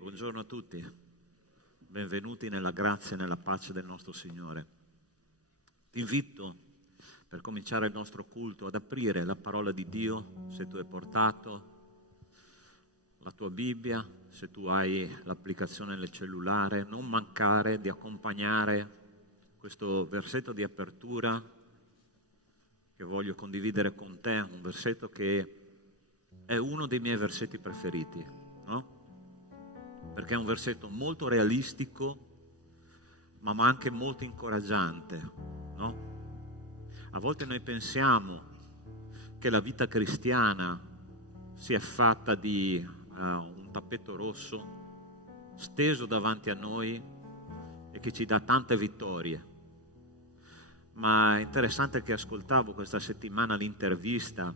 Buongiorno a tutti, benvenuti nella grazia e nella pace del nostro Signore. Ti invito, per cominciare il nostro culto, ad aprire la parola di Dio, se tu hai portato la tua Bibbia, se tu hai l'applicazione nel cellulare, non mancare di accompagnare questo versetto di apertura che voglio condividere con te, un versetto che è uno dei miei versetti preferiti, no? Perché è un versetto molto realistico, ma anche molto incoraggiante, no? A volte noi pensiamo che la vita cristiana sia fatta di un tappeto rosso steso davanti a noi e che ci dà tante vittorie. Ma è interessante che ascoltavo questa settimana l'intervista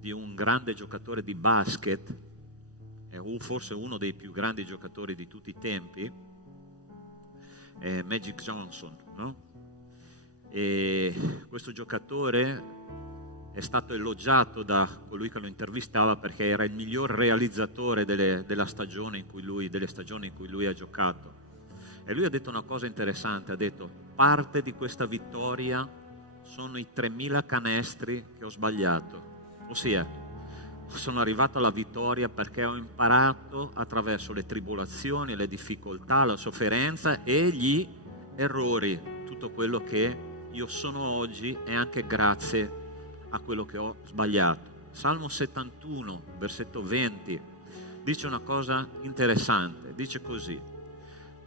di un grande giocatore di basket, forse uno dei più grandi giocatori di tutti i tempi, Magic Johnson, no? E questo giocatore è stato elogiato da colui che lo intervistava perché era il miglior realizzatore delle stagioni in cui lui ha giocato. E lui ha detto una cosa interessante, ha detto: parte di questa vittoria sono i 3000 canestri che ho sbagliato, ossia sono arrivato alla vittoria perché ho imparato attraverso le tribolazioni, le difficoltà, la sofferenza e gli errori. Tutto quello che io sono oggi è anche grazie a quello che ho sbagliato. Salmo 71, versetto 20, dice una cosa interessante. Dice così: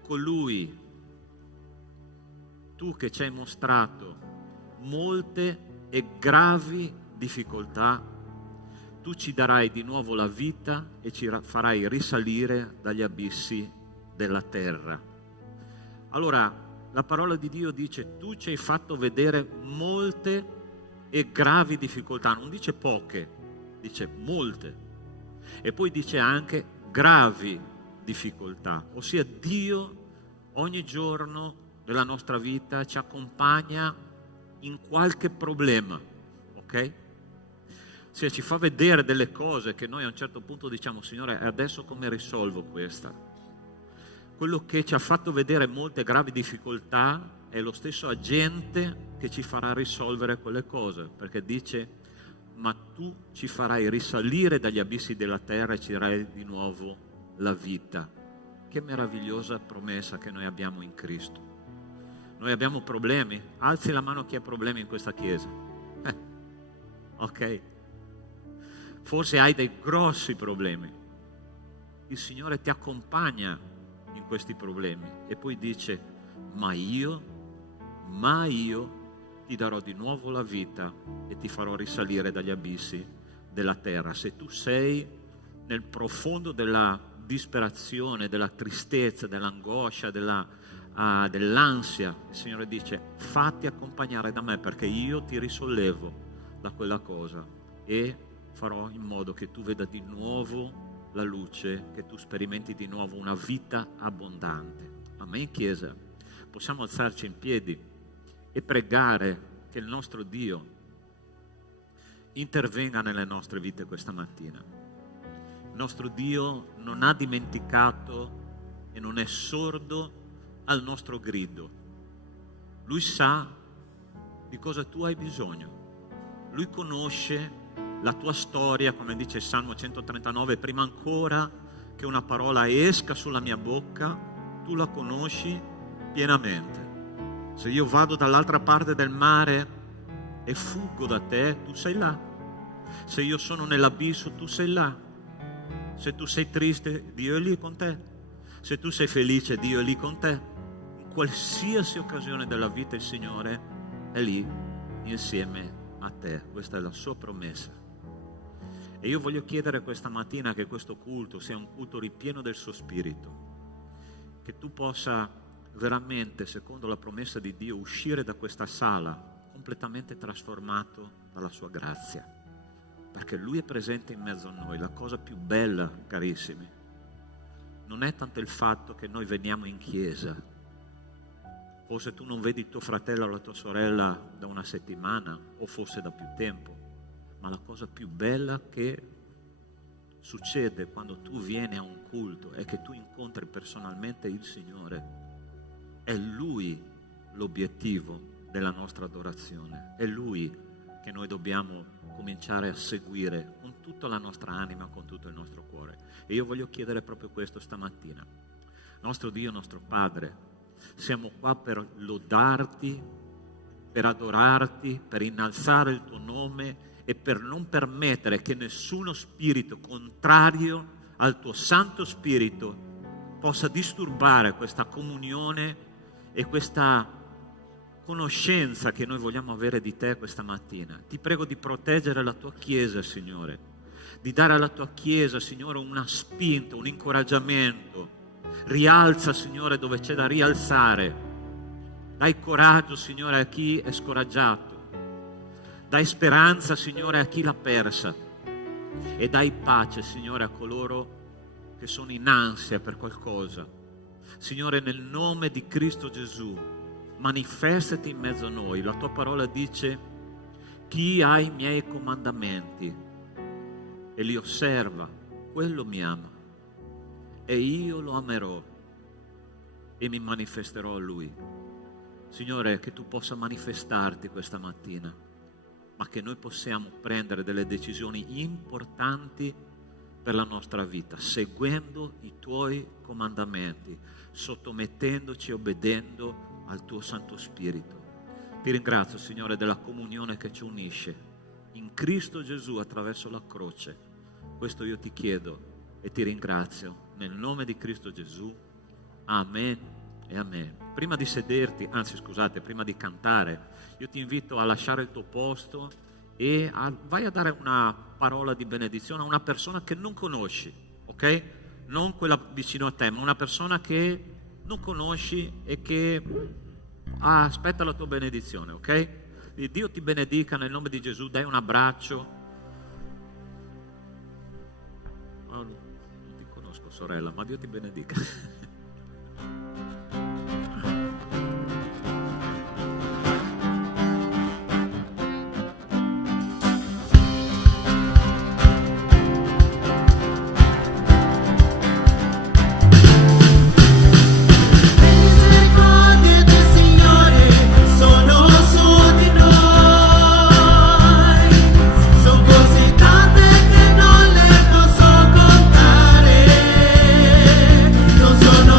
colui, tu che ci hai mostrato molte e gravi difficoltà, tu ci darai di nuovo la vita e ci farai risalire dagli abissi della terra. Allora, la parola di Dio dice: tu ci hai fatto vedere molte e gravi difficoltà. Non dice poche, dice molte. E poi dice anche gravi difficoltà. Ossia, Dio ogni giorno della nostra vita ci accompagna in qualche problema, ok? Se ci fa vedere delle cose che noi a un certo punto diciamo: Signore, adesso come risolvo questa? Quello che ci ha fatto vedere molte gravi difficoltà è lo stesso agente che ci farà risolvere quelle cose, perché dice: ma tu ci farai risalire dagli abissi della terra e ci darai di nuovo la vita. Che meravigliosa promessa che noi abbiamo in Cristo. Noi abbiamo problemi? Alzi la mano chi ha problemi in questa chiesa. Ok? Forse hai dei grossi problemi. Il Signore ti accompagna in questi problemi e poi dice: ma io ti darò di nuovo la vita e ti farò risalire dagli abissi della terra. Se tu sei nel profondo della disperazione, della tristezza, dell'angoscia, dell'ansia, il Signore dice: fatti accompagnare da me, perché io ti risollevo da quella cosa e farò in modo che tu veda di nuovo la luce, che tu sperimenti di nuovo una vita abbondante. Amen, Chiesa. Possiamo alzarci in piedi e pregare che il nostro Dio intervenga nelle nostre vite questa mattina. Il nostro Dio non ha dimenticato e non è sordo al nostro grido. Lui sa di cosa tu hai bisogno. Lui conosce la tua storia, come dice il Salmo 139, prima ancora che una parola esca sulla mia bocca, tu la conosci pienamente. Se io vado dall'altra parte del mare e fuggo da te, tu sei là. Se io sono nell'abisso, tu sei là. Se tu sei triste, Dio è lì con te. Se tu sei felice, Dio è lì con te. In qualsiasi occasione della vita il Signore è lì insieme a te. Questa è la sua promessa. E io voglio chiedere questa mattina che questo culto sia un culto ripieno del suo spirito, che tu possa veramente, secondo la promessa di Dio, uscire da questa sala completamente trasformato dalla sua grazia, perché Lui è presente in mezzo a noi. La cosa più bella, carissimi, non è tanto il fatto che noi veniamo in chiesa. Forse tu non vedi il tuo fratello o la tua sorella da una settimana o forse da più tempo, ma la cosa più bella che succede quando tu vieni a un culto e che tu incontri personalmente il Signore. È Lui l'obiettivo della nostra adorazione, è Lui che noi dobbiamo cominciare a seguire con tutta la nostra anima, con tutto il nostro cuore. E io voglio chiedere proprio questo stamattina. Nostro Dio, nostro Padre, siamo qua per lodarti, per adorarti, per innalzare il tuo nome e per non permettere che nessuno spirito contrario al tuo Santo Spirito possa disturbare questa comunione e questa conoscenza che noi vogliamo avere di te questa mattina. Ti prego di proteggere la tua Chiesa, Signore, di dare alla tua Chiesa, Signore, una spinta, un incoraggiamento. Rialza, Signore, dove c'è da rialzare. Dai coraggio, Signore, a chi è scoraggiato. Dai speranza, Signore, a chi l'ha persa, e dai pace, Signore, a coloro che sono in ansia per qualcosa. Signore, nel nome di Cristo Gesù, manifestati in mezzo a noi. La tua parola dice: chi ha i miei comandamenti e li osserva, quello mi ama, e io lo amerò e mi manifesterò a lui. Signore, che tu possa manifestarti questa mattina, ma che noi possiamo prendere delle decisioni importanti per la nostra vita, seguendo i tuoi comandamenti, sottomettendoci e obbedendo al tuo Santo Spirito. Ti ringrazio, Signore, della comunione che ci unisce in Cristo Gesù attraverso la croce. Questo io ti chiedo e ti ringrazio nel nome di Cristo Gesù. Amen e amen. Prima di sederti, prima di cantare, io ti invito a lasciare il tuo posto e vai a dare una parola di benedizione a una persona che non conosci, ok? Non quella vicino a te, ma una persona che non conosci e che aspetta la tua benedizione, ok? Dio ti benedica nel nome di Gesù, dai un abbraccio. Non ti conosco, sorella, ma Dio ti benedica. Non sono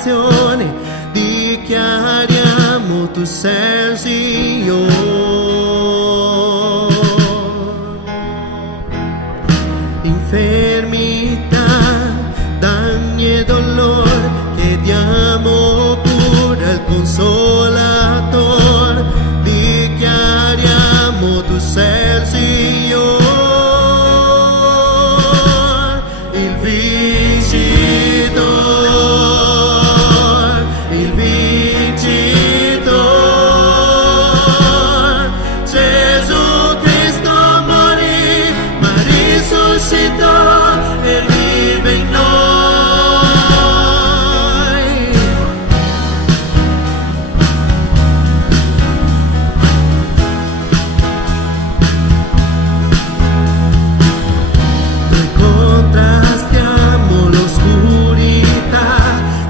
nazioni, dichiariamo tu sei il Signore. Infermità, danni e dolore, chiediamo cura al Consolatore, dichiariamo tu sei il Signore, il vincitore, il vincitore. Gesù Cristo morì, ma risuscitò e vive in noi. Noi contrastiamo l'oscurità,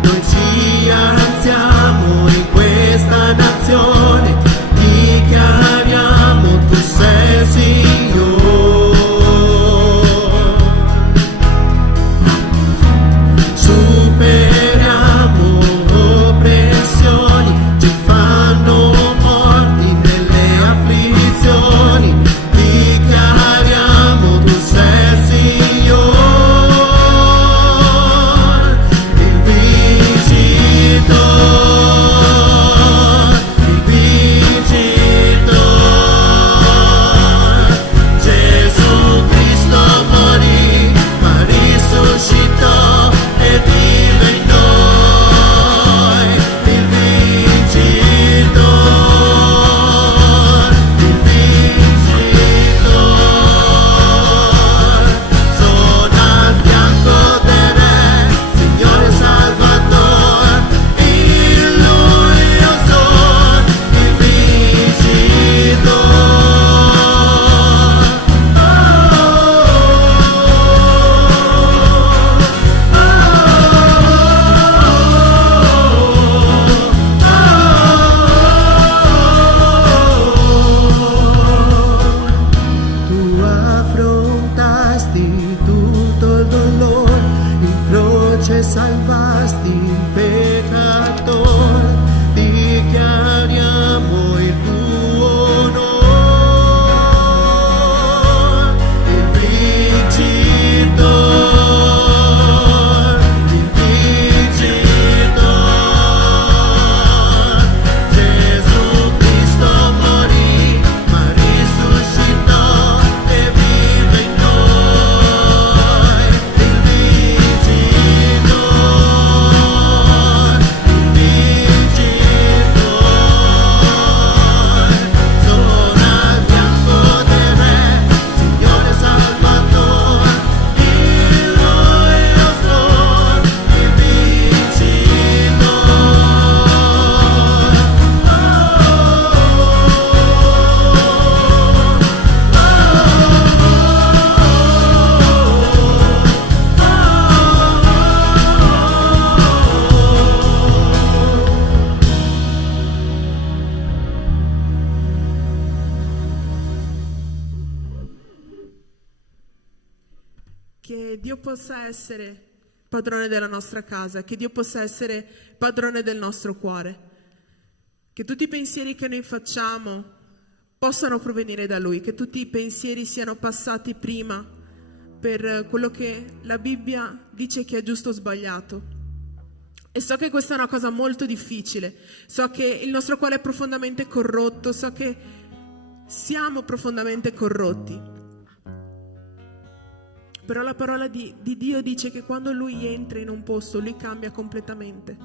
noi ci alziamo in questa nazione, dichiariamo tu sei il Signore. Superiamo oppressioni, ci fanno morti nelle afflizioni, dichiariamo tu sei il Signore, il vincitore, il vincitore. Gesù Cristo morì, ma risuscitò e vive in noi, il vincitore, il vincitore. Sono al fianco del Re, Signore Salvatore, in Lui io sono il vincitore. Tu affrontasti tutto il dolore, in croce salvasti il peccatore, dichiariamo il tuo onore, il vincitore, il vincitore. Gesù Cristo morì, ma risuscitò e vive in noi, il vincitore, il vincitore. Sono al fianco del Re, Signore Salvatore, in Lui io sono il Che Dio possa essere padrone della nostra casa, che Dio possa essere padrone del nostro cuore, che tutti i pensieri che noi facciamo possano provenire da Lui, che tutti i pensieri siano passati prima per quello che la Bibbia dice che è giusto o sbagliato. E so che questa è una cosa molto difficile, so che il nostro cuore è profondamente corrotto, so che siamo profondamente corrotti. Però la parola di Dio dice che quando Lui entra in un posto, Lui cambia completamente.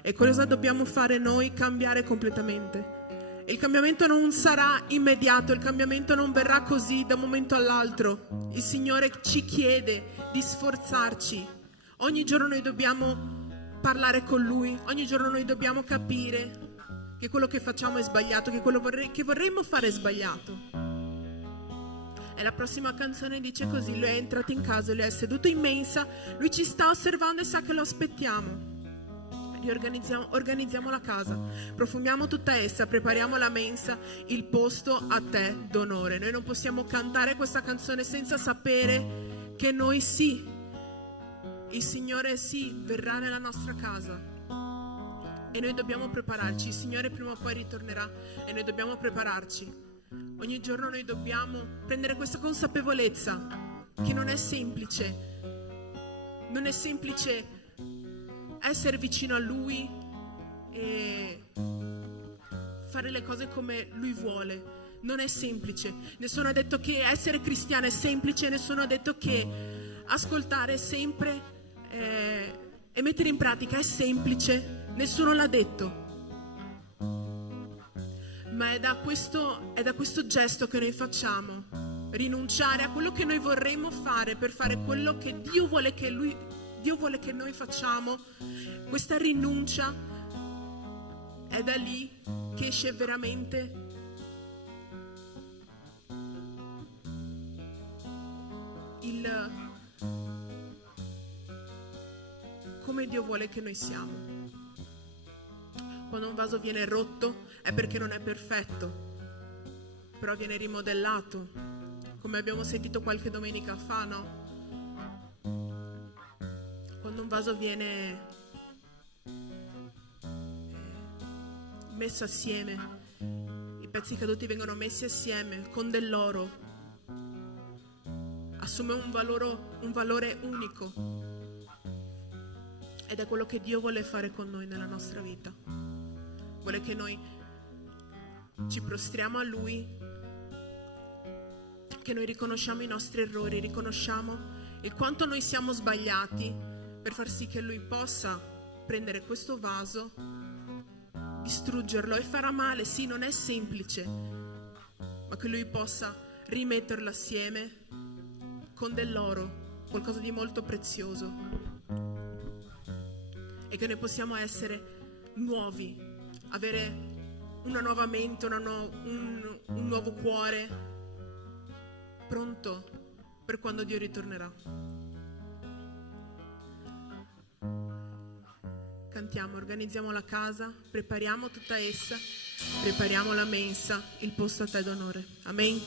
E cosa dobbiamo fare noi? Cambiare completamente. Il cambiamento non sarà immediato, il cambiamento non verrà così da un momento all'altro. Il Signore ci chiede di sforzarci. Ogni giorno noi dobbiamo parlare con Lui, ogni giorno noi dobbiamo capire che quello che facciamo è sbagliato, che quello che vorremmo fare è sbagliato. E la prossima canzone dice così: Lui è entrato in casa, Lui è seduto in mensa, Lui ci sta osservando e sa che lo aspettiamo. Organizziamo la casa, profumiamo tutta essa, prepariamo la mensa, il posto a te d'onore. Noi non possiamo cantare questa canzone senza sapere che noi sì, il Signore sì, verrà nella nostra casa. e noi dobbiamo prepararci. Il Signore prima o poi ritornerà e noi dobbiamo prepararci. Ogni giorno noi dobbiamo prendere questa consapevolezza che non è semplice essere vicino a Lui e fare le cose come Lui vuole. Non è semplice. Nessuno ha detto che essere cristiano è semplice, nessuno ha detto che ascoltare sempre e mettere in pratica è semplice, nessuno l'ha detto. Ma è da questo gesto che noi facciamo, rinunciare a quello che noi vorremmo fare per fare quello che Dio vuole che noi facciamo. Questa rinuncia è da lì che esce veramente come Dio vuole che noi siamo. Quando un vaso viene rotto è perché non è perfetto, però viene rimodellato, come abbiamo sentito qualche domenica fa, no? Quando un vaso viene messo assieme, i pezzi caduti vengono messi assieme con dell'oro, assume un valore unico. Ed è quello che Dio vuole fare con noi nella nostra vita. Vuole che noi ci prostriamo a Lui, che noi riconosciamo i nostri errori, riconosciamo il quanto noi siamo sbagliati, per far sì che Lui possa prendere questo vaso, distruggerlo, e farà male, sì, non è semplice, ma che Lui possa rimetterlo assieme con dell'oro, qualcosa di molto prezioso, e che noi possiamo essere nuovi, avere una nuova mente, un nuovo cuore, pronto per quando Dio ritornerà. Cantiamo, organizziamo la casa, prepariamo tutta essa, prepariamo la mensa, il posto a te d'onore. Amen.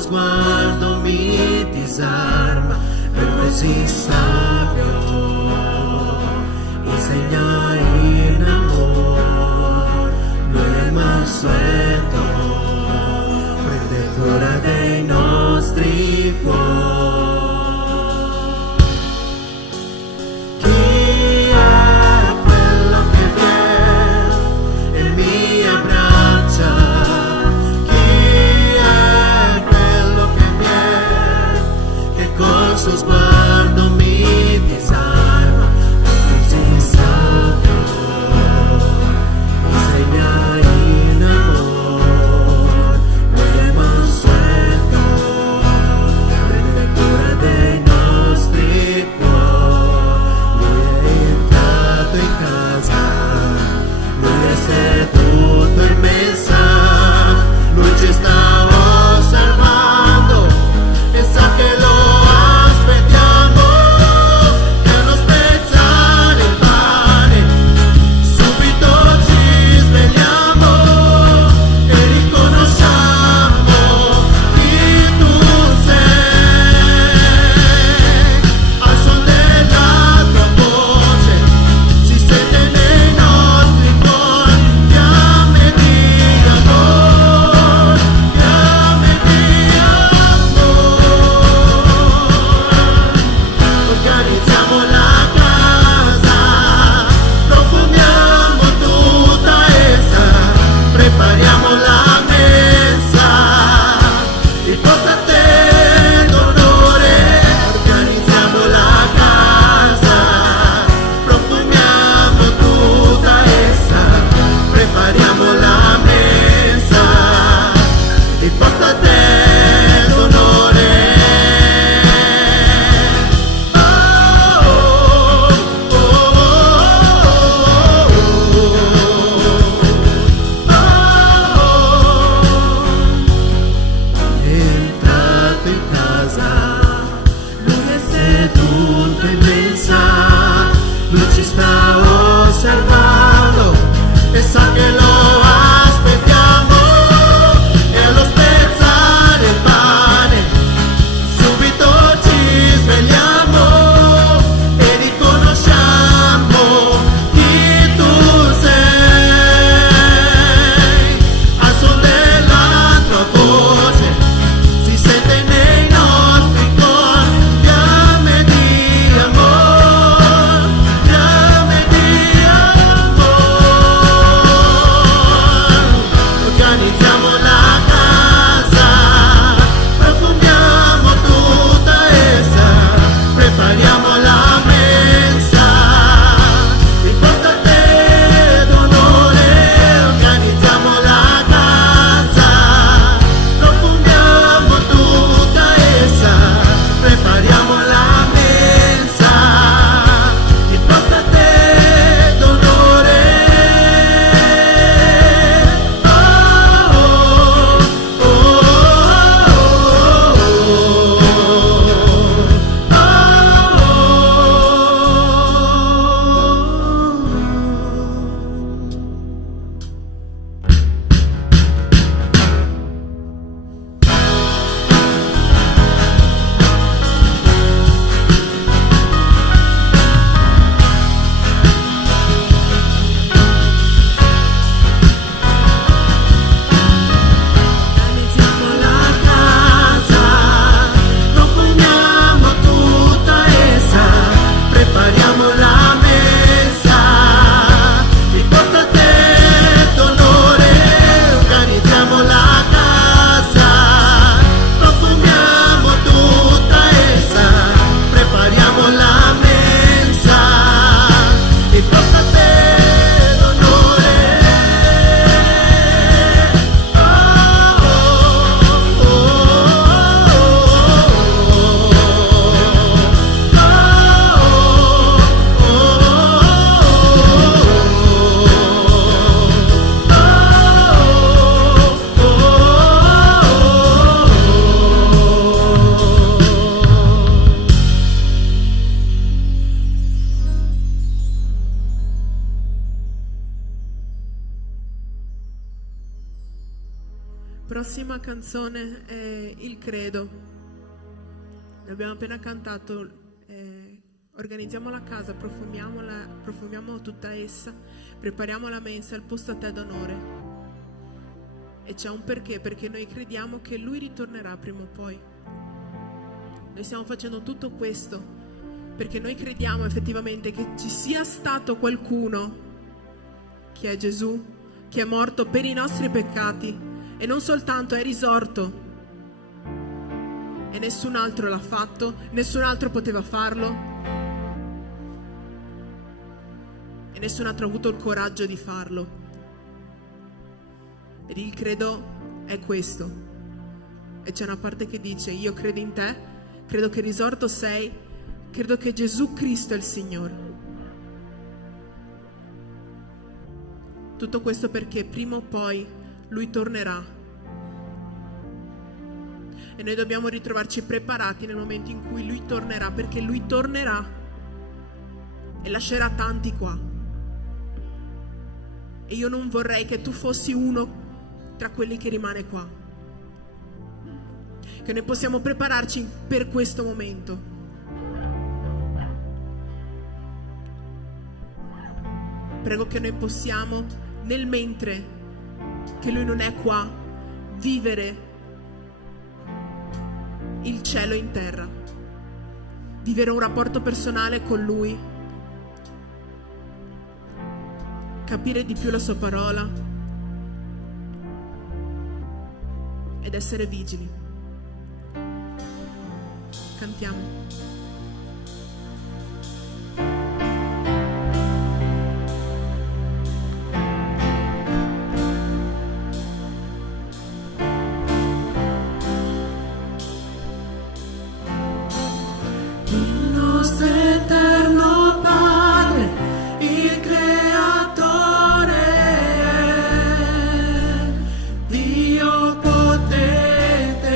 Sguardo mi disarma, per così sabio insegna in amor, non è mansueto, prende cura dei nostri cuori. Chi è quello che viene e mi abbraccia? Col suo sguardo mi disarma, così sabio insegna in amor, non è mansueto, prende prossima canzone è Il Credo. L'abbiamo appena cantato. Organizziamo la casa, profumiamo tutta essa, prepariamo la mensa, il posto a te d'onore. E c'è un perché noi crediamo che Lui ritornerà prima o poi. Noi stiamo facendo tutto questo perché noi crediamo effettivamente che ci sia stato qualcuno, che è Gesù, che è morto per i nostri peccati e non soltanto è risorto e nessun altro l'ha fatto, nessun altro poteva farlo e nessun altro ha avuto il coraggio di farlo. Ed il credo è questo. E c'è una parte che dice: io credo in te, credo che risorto sei, credo che Gesù Cristo è il Signore. Tutto questo perché prima o poi Lui tornerà e noi dobbiamo ritrovarci preparati nel momento in cui Lui tornerà, perché Lui tornerà e lascerà tanti qua. E io non vorrei che tu fossi uno tra quelli che rimane qua, che noi possiamo prepararci per questo momento. Prego che noi possiamo, nel mentre che Lui non è qua, vivere il cielo in terra, vivere un rapporto personale con Lui, capire di più la Sua parola ed essere vigili. Cantiamo. Il nostro eterno Padre, il Creatore, Dio potente,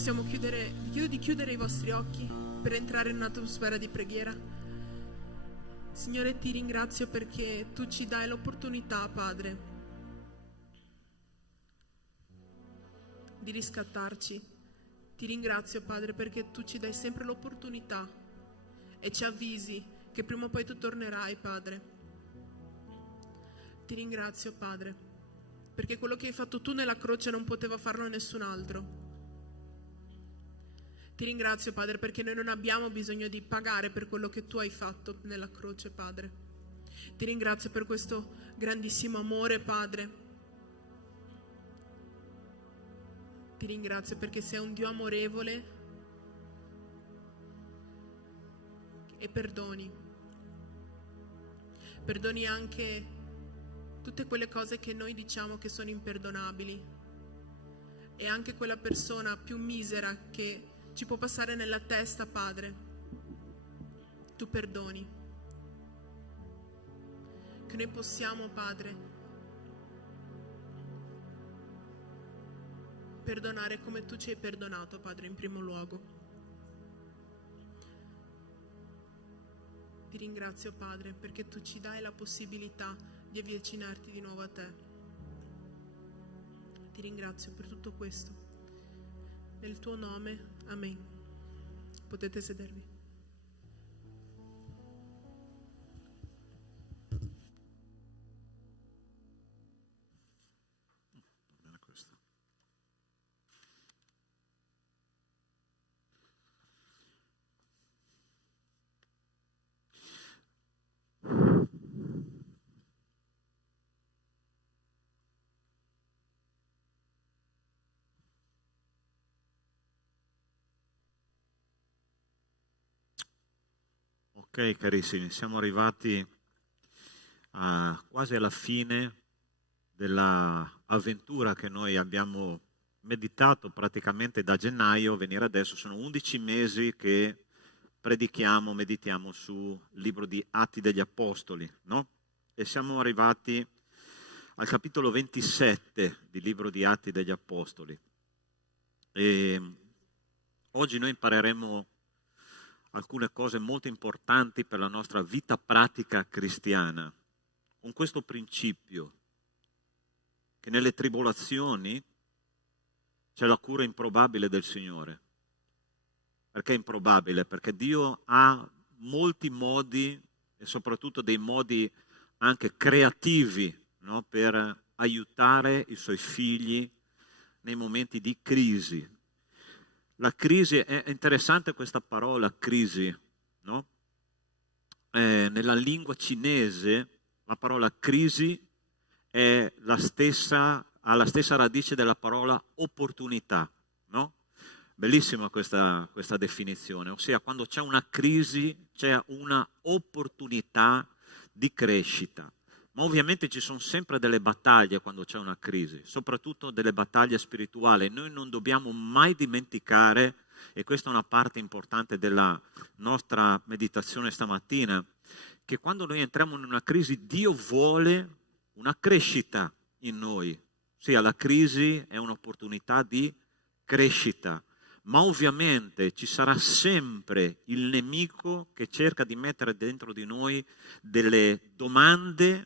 possiamo chiudere, vi chiedo di chiudere i vostri occhi per entrare in un'atmosfera di preghiera. Signore, ti ringrazio perché tu ci dai l'opportunità, Padre, di riscattarci. Ti ringrazio, Padre, perché tu ci dai sempre l'opportunità e ci avvisi che prima o poi tu tornerai, Padre. Ti ringrazio, Padre, perché quello che hai fatto tu nella croce non poteva farlo nessun altro. Ti ringrazio, Padre, perché noi non abbiamo bisogno di pagare per quello che tu hai fatto nella croce, Padre. Ti ringrazio per questo grandissimo amore, Padre. Ti ringrazio perché sei un Dio amorevole e perdoni. Perdoni anche tutte quelle cose che noi diciamo che sono imperdonabili e anche quella persona più misera che ci può passare nella testa, Padre. Tu perdoni. Che noi possiamo, Padre, perdonare come tu ci hai perdonato, Padre, in primo luogo. Ti ringrazio, Padre, perché tu ci dai la possibilità di avvicinarti di nuovo a te. Ti ringrazio per tutto questo. Nel tuo nome, amen. Potete sedervi. Ok, carissimi, siamo arrivati quasi alla fine dell'avventura che noi abbiamo meditato praticamente da gennaio, venire adesso. Sono 11 mesi che predichiamo, meditiamo sul libro di Atti degli Apostoli, no? E siamo arrivati al capitolo 27 del libro di Atti degli Apostoli. E oggi noi impareremo alcune cose molto importanti per la nostra vita pratica cristiana, con questo principio che nelle tribolazioni c'è la cura improbabile del Signore. Perché improbabile? Perché Dio ha molti modi e soprattutto dei modi anche creativi, no? Per aiutare i Suoi figli nei momenti di crisi. La crisi, è interessante questa parola crisi, no? Nella lingua cinese la parola crisi è ha la stessa radice della parola opportunità, no? Bellissima questa definizione, ossia quando c'è una crisi c'è una opportunità di crescita. Ma ovviamente ci sono sempre delle battaglie quando c'è una crisi, soprattutto delle battaglie spirituali. Noi non dobbiamo mai dimenticare, e questa è una parte importante della nostra meditazione stamattina, che quando noi entriamo in una crisi Dio vuole una crescita in noi. Ossia, la crisi è un'opportunità di crescita. Ma ovviamente ci sarà sempre il nemico che cerca di mettere dentro di noi delle domande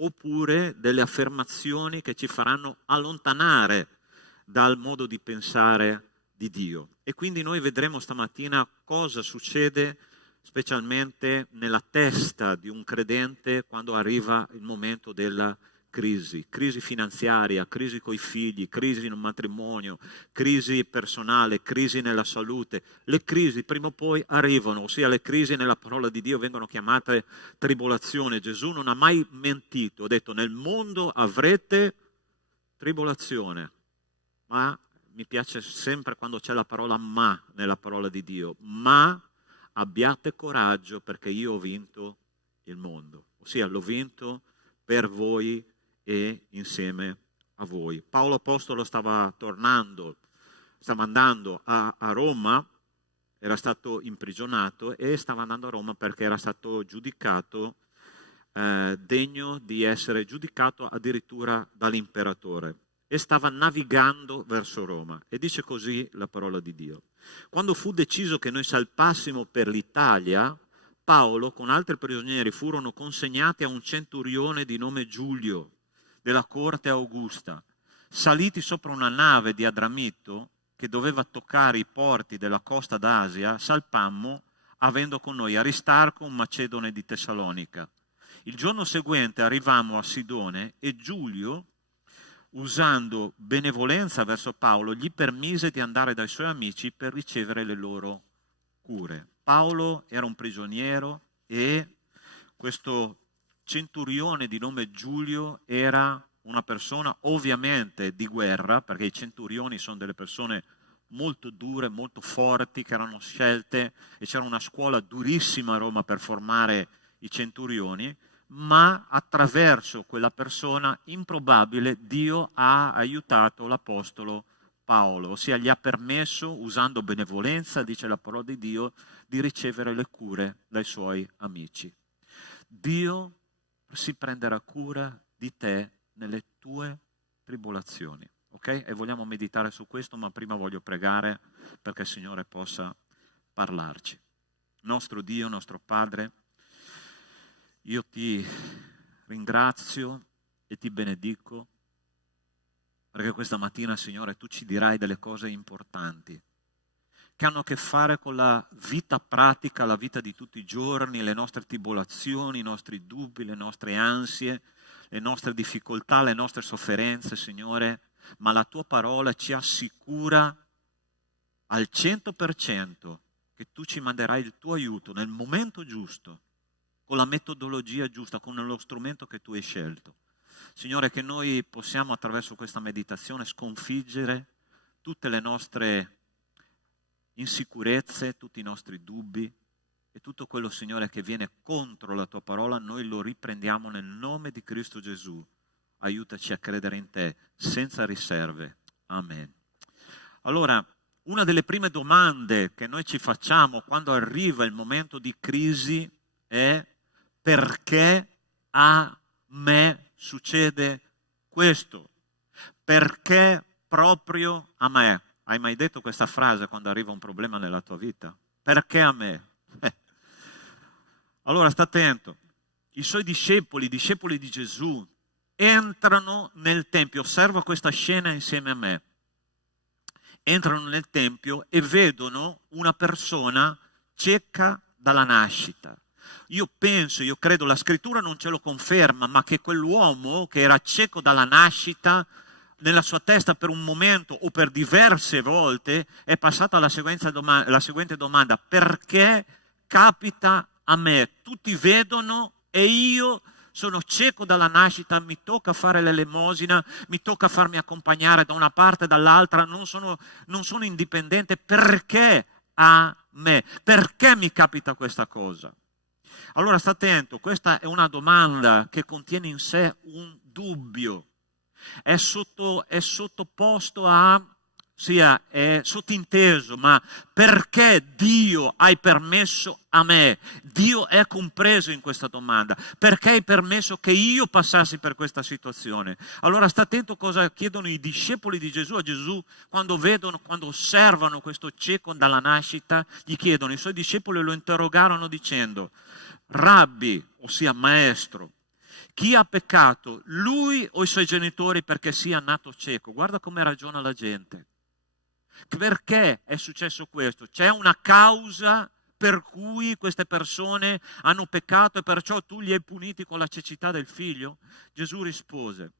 oppure delle affermazioni che ci faranno allontanare dal modo di pensare di Dio. E quindi noi vedremo stamattina cosa succede specialmente nella testa di un credente quando arriva il momento della crisi finanziaria, crisi coi figli, crisi in un matrimonio, crisi personale, crisi nella salute. Le crisi prima o poi arrivano, ossia le crisi nella parola di Dio vengono chiamate tribolazione. Gesù non ha mai mentito, ha detto nel mondo avrete tribolazione, ma mi piace sempre quando c'è la parola ma nella parola di Dio, ma abbiate coraggio perché io ho vinto il mondo, ossia l'ho vinto per voi e insieme a voi. Paolo Apostolo stava andando a Roma, era stato imprigionato e stava andando a Roma perché era stato giudicato degno di essere giudicato addirittura dall'imperatore. e stava navigando verso Roma. E dice così la parola di Dio. Quando fu deciso che noi salpassimo per l'Italia, Paolo con altri prigionieri furono consegnati a un centurione di nome Giulio, della corte Augusta. Saliti sopra una nave di Adramito che doveva toccare i porti della costa d'Asia, salpammo avendo con noi Aristarco, un macedone di Tessalonica. Il giorno seguente arrivammo a Sidone e Giulio, usando benevolenza verso Paolo, gli permise di andare dai suoi amici per ricevere le loro cure. Paolo era un prigioniero e questo centurione di nome Giulio era una persona ovviamente di guerra, perché i centurioni sono delle persone molto dure, molto forti, che erano scelte, e c'era una scuola durissima a Roma per formare i centurioni, ma attraverso quella persona improbabile Dio ha aiutato l'apostolo Paolo, ossia gli ha permesso, usando benevolenza, dice la parola di Dio, di ricevere le cure dai suoi amici. Dio si prenderà cura di te nelle tue tribolazioni, ok? E vogliamo meditare su questo, ma prima voglio pregare perché il Signore possa parlarci. Nostro Dio, nostro Padre, io ti ringrazio e ti benedico perché questa mattina, Signore, tu ci dirai delle cose importanti che hanno a che fare con la vita pratica, la vita di tutti i giorni, le nostre tribolazioni, i nostri dubbi, le nostre ansie, le nostre difficoltà, le nostre sofferenze, Signore, ma la tua parola ci assicura al 100% che tu ci manderai il tuo aiuto nel momento giusto, con la metodologia giusta, con lo strumento che tu hai scelto. Signore, che noi possiamo attraverso questa meditazione sconfiggere tutte le nostre insicurezze, tutti i nostri dubbi e tutto quello, Signore, che viene contro la tua parola, noi lo riprendiamo nel nome di Cristo Gesù. Aiutaci a credere in te senza riserve. Amen. Allora, una delle prime domande che noi ci facciamo quando arriva il momento di crisi è: perché a me succede questo? Perché proprio a me? Hai mai detto questa frase quando arriva un problema nella tua vita? Perché a me? Allora sta attento. I suoi discepoli, i discepoli di Gesù, entrano nel Tempio. Osserva questa scena insieme a me. Entrano nel Tempio e vedono una persona cieca dalla nascita. Io penso, io credo, la scrittura non ce lo conferma, ma che quell'uomo che era cieco dalla nascita, nella sua testa per un momento o per diverse volte è passata la seguente domanda: perché capita a me? Tutti vedono e io sono cieco dalla nascita, mi tocca fare l'elemosina, mi tocca farmi accompagnare da una parte e dall'altra, non sono indipendente. Perché a me? Perché mi capita questa cosa? Allora sta attento, questa è una domanda che contiene in sé un dubbio, è sottoposto a, è sottinteso, ma perché Dio hai permesso a me? Dio è compreso in questa domanda, perché hai permesso che io passassi per questa situazione? Allora sta attento cosa chiedono i discepoli di Gesù a Gesù quando osservano questo cieco dalla nascita. Gli chiedono, i suoi discepoli lo interrogarono dicendo: Rabbi, ossia maestro, chi ha peccato, lui o i suoi genitori, perché sia nato cieco? Guarda come ragiona la gente. Perché è successo questo? C'è una causa per cui queste persone hanno peccato e perciò tu li hai puniti con la cecità del figlio? Gesù rispose: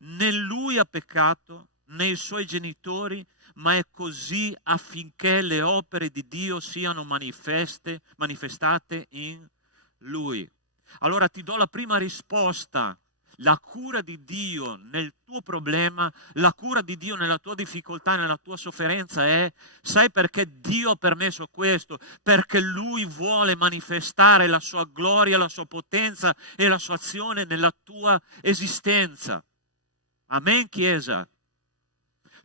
né lui ha peccato né i suoi genitori, ma è così affinché le opere di Dio siano manifestate in lui. Allora ti do la prima risposta: la cura di Dio nel tuo problema, la cura di Dio nella tua difficoltà, nella tua sofferenza è: sai perché Dio ha permesso questo? Perché Lui vuole manifestare la sua gloria, la sua potenza e la sua azione nella tua esistenza. Amen, Chiesa?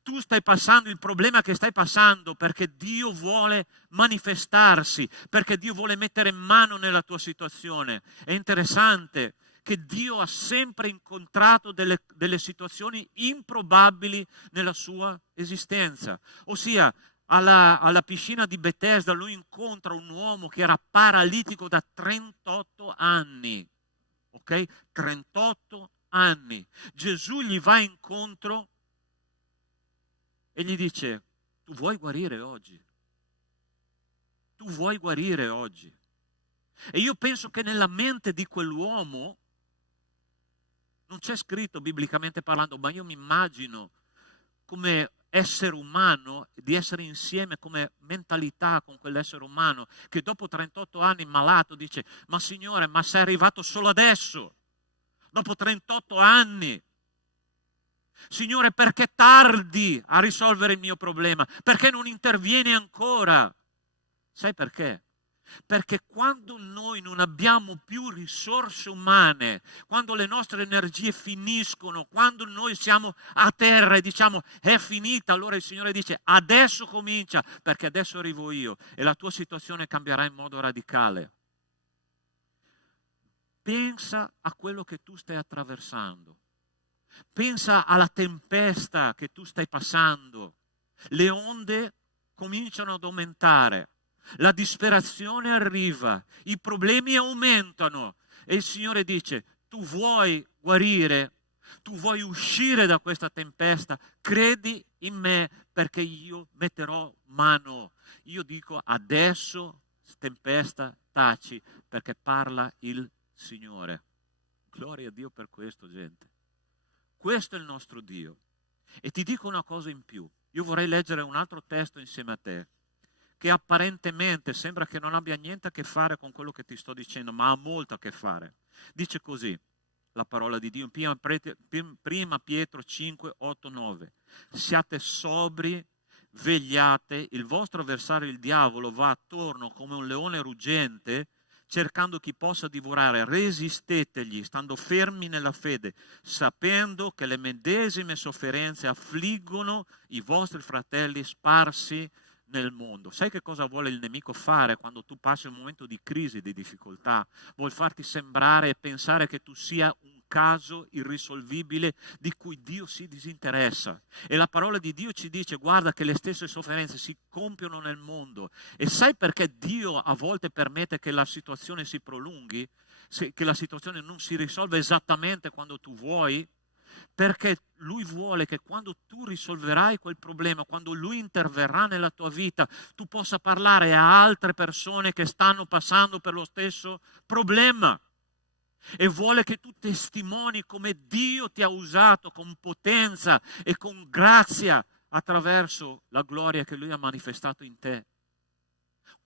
Tu stai passando il problema che stai passando perché Dio vuole manifestarsi, perché Dio vuole mettere mano nella tua situazione. È interessante che Dio ha sempre incontrato delle situazioni improbabili nella sua esistenza. Ossia, alla piscina di Bethesda lui incontra un uomo che era paralitico da 38 anni. Ok? 38 anni. Gesù gli va incontro e gli dice: tu vuoi guarire oggi? Tu vuoi guarire oggi? E io penso che nella mente di quell'uomo, non c'è scritto biblicamente parlando, ma io mi immagino come essere umano, di essere insieme come mentalità con quell'essere umano che dopo 38 anni malato dice: ma Signore, ma sei arrivato solo adesso, dopo 38 anni? Signore, perché tardi a risolvere il mio problema? Perché non intervieni ancora? Sai perché? Perché quando noi non abbiamo più risorse umane, quando le nostre energie finiscono, quando noi siamo a terra e diciamo è finita, allora il Signore dice: adesso comincia, perché adesso arrivo io e la tua situazione cambierà in modo radicale. Pensa a quello che tu stai attraversando. Pensa alla tempesta che tu stai passando. Le onde cominciano ad aumentare. La disperazione arriva, i problemi aumentano e il Signore dice: tu vuoi guarire, tu vuoi uscire da questa tempesta, credi in me perché io metterò mano. Io dico: adesso tempesta taci, perché parla il Signore. Gloria a Dio per questo, gente. Questo è il nostro Dio. E ti dico una cosa in più. Io vorrei leggere un altro testo insieme a te, che apparentemente sembra che non abbia niente a che fare con quello che ti sto dicendo, ma ha molto a che fare. Dice così la parola di Dio in prima Pietro 5, 8, 9. Siate sobri, vegliate, il vostro avversario il diavolo va attorno come un leone ruggente, cercando chi possa divorare. Resistetegli, stando fermi nella fede, sapendo che le medesime sofferenze affliggono i vostri fratelli sparsi nel mondo. Sai che cosa vuole il nemico fare quando tu passi un momento di crisi, di difficoltà? Vuol farti sembrare e pensare che tu sia un caso irrisolvibile di cui Dio si disinteressa. E la parola di Dio ci dice: guarda che le stesse sofferenze si compiono nel mondo. E sai perché Dio a volte permette che la situazione si prolunghi, che la situazione non si risolve esattamente quando tu vuoi? Perché Lui vuole che quando tu risolverai quel problema, quando Lui interverrà nella tua vita, tu possa parlare a altre persone che stanno passando per lo stesso problema. E vuole che tu testimoni come Dio ti ha usato con potenza e con grazia attraverso la gloria che Lui ha manifestato in te.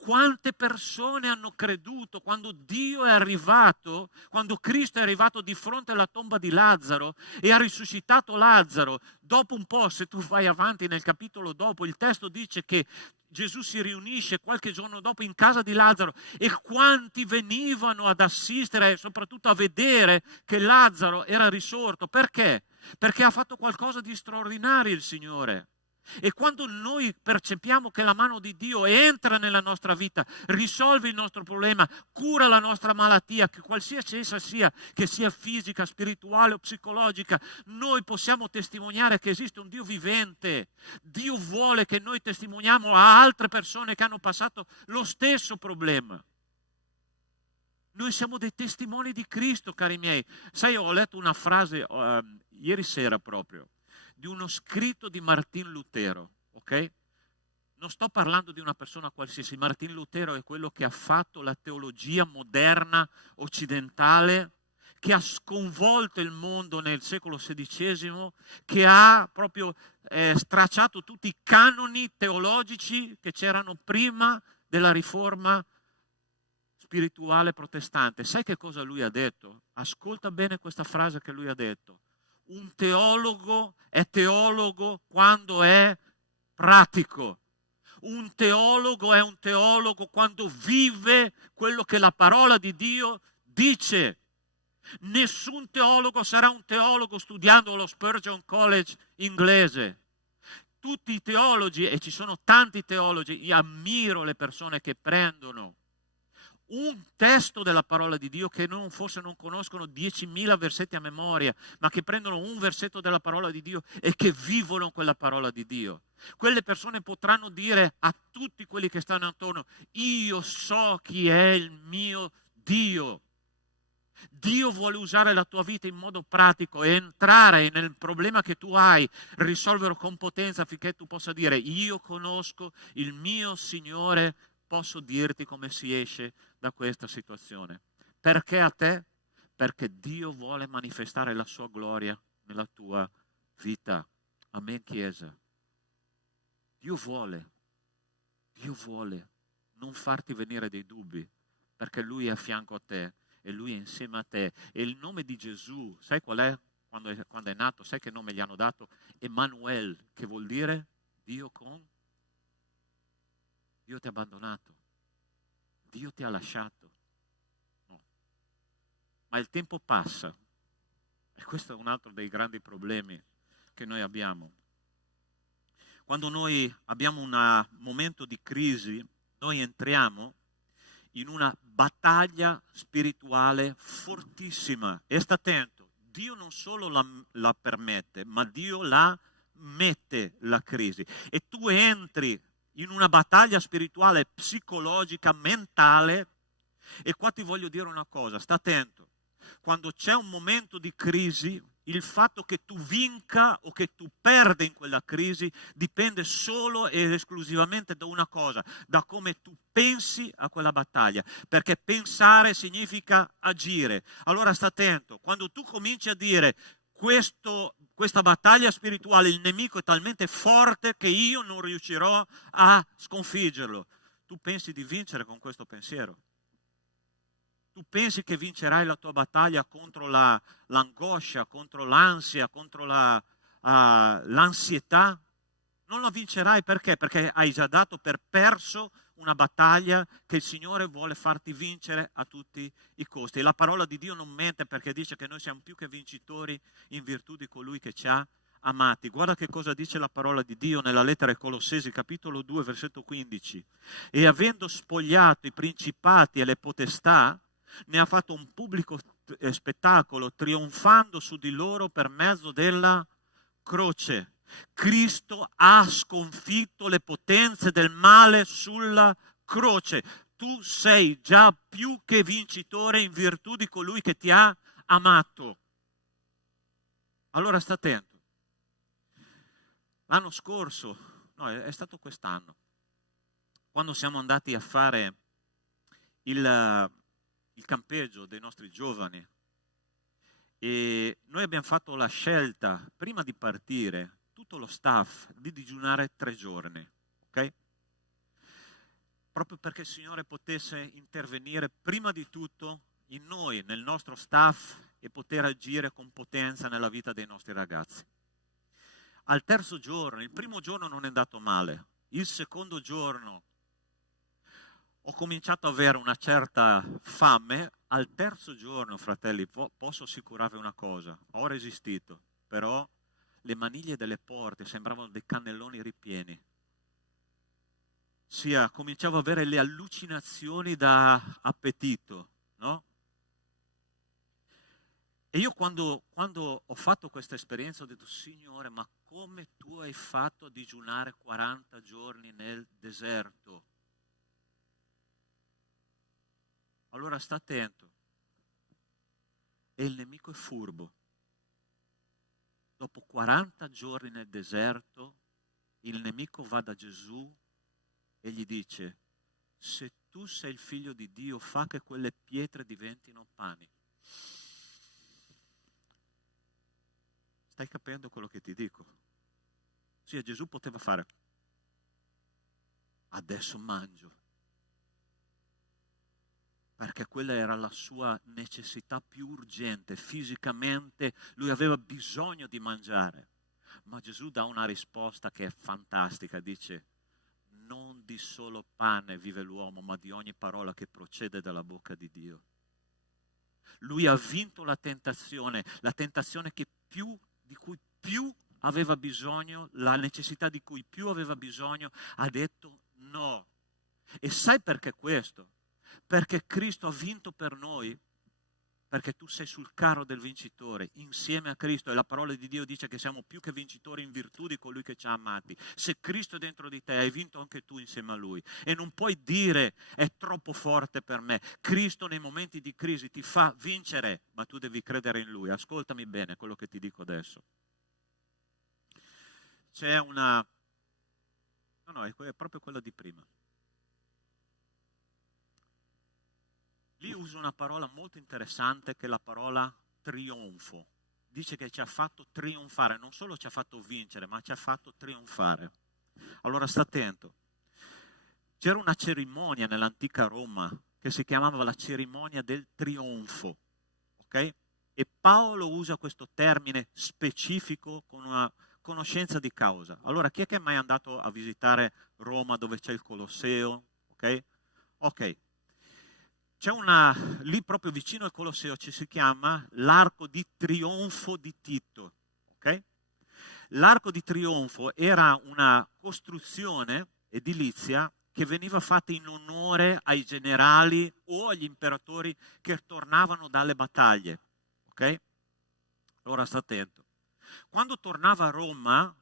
Quante persone hanno creduto quando Dio è arrivato, quando Cristo è arrivato di fronte alla tomba di Lazzaro e ha risuscitato Lazzaro. Dopo un po', se tu vai avanti nel capitolo dopo, il testo dice che Gesù si riunisce qualche giorno dopo in casa di Lazzaro e quanti venivano ad assistere e soprattutto a vedere che Lazzaro era risorto. Perché? Perché ha fatto qualcosa di straordinario il Signore. E quando noi percepiamo che la mano di Dio entra nella nostra vita, risolve il nostro problema, cura la nostra malattia, che qualsiasi essa sia, che sia fisica, spirituale o psicologica, noi possiamo testimoniare che esiste un Dio vivente. Dio vuole che noi testimoniamo a altre persone che hanno passato lo stesso problema. Noi siamo dei testimoni di Cristo, cari miei. Sai, ho letto una frase ieri sera proprio, di uno scritto di Martin Lutero, ok? Non sto parlando di una persona qualsiasi. Martin Lutero è quello che ha fatto la teologia moderna occidentale, che ha sconvolto il mondo nel secolo XVI, che ha proprio stracciato tutti i canoni teologici che c'erano prima della riforma spirituale protestante. Sai che cosa lui ha detto? Ascolta bene questa frase che lui ha detto. Un teologo è teologo quando è pratico. Un teologo è un teologo quando vive quello che la parola di Dio dice. Nessun teologo sarà un teologo studiando allo Spurgeon College inglese. Tutti i teologi, e ci sono tanti teologi, io ammiro le persone che prendono un testo della parola di Dio, che forse non conoscono 10.000 versetti a memoria, ma che prendono un versetto della parola di Dio e che vivono quella parola di Dio. Quelle persone potranno dire a tutti quelli che stanno attorno: io so chi è il mio Dio. Dio vuole usare la tua vita in modo pratico e entrare nel problema che tu hai, risolverlo con potenza, affinché tu possa dire: io conosco il mio Signore, posso dirti come si esce da questa situazione. Perché a te? Perché Dio vuole manifestare la sua gloria nella tua vita. Amen, Chiesa. Dio vuole non farti venire dei dubbi, perché Lui è a fianco a te e Lui è insieme a te. E il nome di Gesù, sai qual è? Quando è nato, sai che nome gli hanno dato? Emanuel, che vuol dire Dio con... Dio ti ha abbandonato, Dio ti ha lasciato. No. Ma il tempo passa e questo è un altro dei grandi problemi che noi abbiamo. Quando noi abbiamo un momento di crisi, noi entriamo in una battaglia spirituale fortissima. E sta attento, Dio non solo la permette, ma Dio la mette la crisi. E tu entri in una battaglia spirituale, psicologica, mentale. E qua ti voglio dire una cosa, sta attento. Quando c'è un momento di crisi, il fatto che tu vinca o che tu perda in quella crisi dipende solo ed esclusivamente da una cosa, da come tu pensi a quella battaglia, perché pensare significa agire. Allora sta attento, quando tu cominci a dire questa battaglia spirituale, il nemico è talmente forte che io non riuscirò a sconfiggerlo, tu pensi di vincere con questo pensiero. Tu pensi che vincerai la tua battaglia contro l'angoscia, contro l'ansia, contro l'ansietà? Non la vincerai perché? Perché hai già dato per perso una battaglia che il Signore vuole farti vincere a tutti i costi. E la parola di Dio non mente, perché dice che noi siamo più che vincitori in virtù di colui che ci ha amati. Guarda che cosa dice la parola di Dio nella lettera ai Colossesi, capitolo 2, versetto 15. E avendo spogliato i principati e le potestà, ne ha fatto un pubblico spettacolo, trionfando su di loro per mezzo della croce. Cristo ha sconfitto le potenze del male sulla croce. Tu sei già più che vincitore in virtù di colui che ti ha amato. Allora sta attento. L'anno scorso, no, è stato quest'anno, quando siamo andati a fare il campeggio dei nostri giovani, e noi abbiamo fatto la scelta, prima di partire, tutto lo staff, di digiunare 3 giorni, ok? Proprio perché il Signore potesse intervenire prima di tutto in noi, nel nostro staff, e poter agire con potenza nella vita dei nostri ragazzi. Al terzo giorno, il primo giorno non è andato male, il secondo giorno ho cominciato ad avere una certa fame. Al terzo giorno, fratelli, posso assicurarvi una cosa, ho resistito, però le maniglie delle porte sembravano dei cannelloni ripieni. Cominciavo ad avere le allucinazioni da appetito, no? E io quando ho fatto questa esperienza ho detto: Signore, ma come tu hai fatto a digiunare 40 giorni nel deserto? Allora sta attento. E il nemico è furbo. Dopo 40 giorni nel deserto, il nemico va da Gesù e gli dice: se tu sei il figlio di Dio, fa che quelle pietre diventino pani. Stai capendo quello che ti dico? Sì, Gesù poteva fare: adesso mangio. Perché quella era la sua necessità più urgente, fisicamente lui aveva bisogno di mangiare. Ma Gesù dà una risposta che è fantastica, dice: non di solo pane vive l'uomo, ma di ogni parola che procede dalla bocca di Dio. Lui ha vinto la tentazione di cui più aveva bisogno, la necessità di cui più aveva bisogno, ha detto no. E sai perché questo? perché Cristo ha vinto per noi, perché tu sei sul carro del vincitore insieme a Cristo, e la parola di Dio dice che siamo più che vincitori in virtù di colui che ci ha amati. Se Cristo è dentro di te, hai vinto anche tu insieme a Lui, e non puoi dire è troppo forte per me. Cristo nei momenti di crisi ti fa vincere, ma tu devi credere in Lui. Ascoltami bene quello che ti dico adesso. C'è una... No, è proprio quella di prima. Lì uso una parola molto interessante, che è la parola trionfo. Dice che ci ha fatto trionfare, non solo ci ha fatto vincere, ma ci ha fatto trionfare. Allora sta attento. C'era una cerimonia nell'antica Roma che si chiamava la cerimonia del trionfo, ok? E Paolo usa questo termine specifico con una conoscenza di causa. Allora, chi è che è mai andato a visitare Roma dove c'è il Colosseo? Ok? Ok. C'è una, lì proprio vicino al Colosseo si chiama l'Arco di Trionfo di Tito. Okay? L'Arco di Trionfo era una costruzione edilizia che veniva fatta in onore ai generali o agli imperatori che tornavano dalle battaglie. Okay? Allora sta attento. Quando tornava a Roma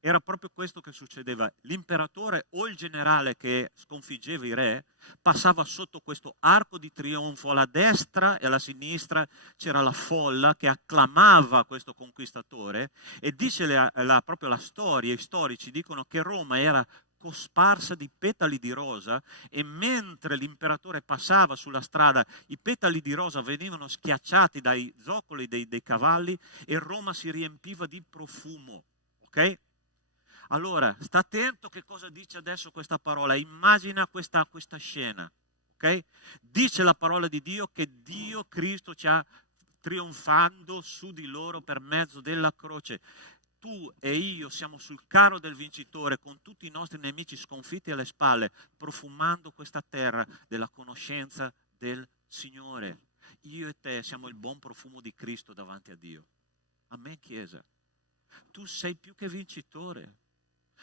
era proprio questo che succedeva. L'imperatore o il generale che sconfiggeva i re passava sotto questo arco di trionfo. Alla destra e alla sinistra c'era la folla che acclamava questo conquistatore, e dice proprio la storia, i storici dicono che Roma era cosparsa di petali di rosa, e mentre l'imperatore passava sulla strada i petali di rosa venivano schiacciati dai zoccoli dei cavalli e Roma si riempiva di profumo. Ok? Allora, sta attento che cosa dice adesso questa parola. Immagina questa scena. Okay? Dice la parola di Dio che Dio Cristo ci ha trionfando su di loro per mezzo della croce. Tu e io siamo sul carro del vincitore con tutti i nostri nemici sconfitti alle spalle, profumando questa terra della conoscenza del Signore. Io e te siamo il buon profumo di Cristo davanti a Dio. Amen, Chiesa. Tu sei più che vincitore.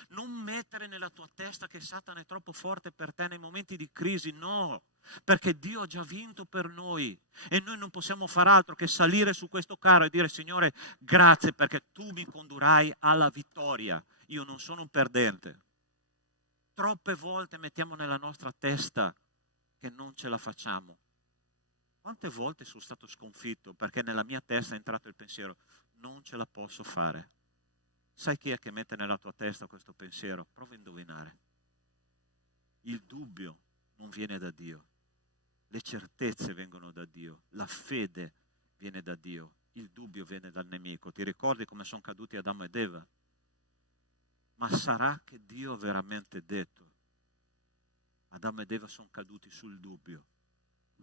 Non mettere nella tua testa che Satana è troppo forte per te nei momenti di crisi, no, perché Dio ha già vinto per noi e noi non possiamo far altro che salire su questo carro e dire: Signore, grazie perché tu mi condurrai alla vittoria, io non sono un perdente. Troppe volte mettiamo nella nostra testa che non ce la facciamo. Quante volte sono stato sconfitto perché nella mia testa è entrato il pensiero: non ce la posso fare. Sai chi è che mette nella tua testa questo pensiero? Prova a indovinare. Il dubbio non viene da Dio. Le certezze vengono da Dio. La fede viene da Dio. Il dubbio viene dal nemico. Ti ricordi come sono caduti Adamo ed Eva? Ma sarà che Dio ha veramente detto? Adamo ed Eva sono caduti sul dubbio.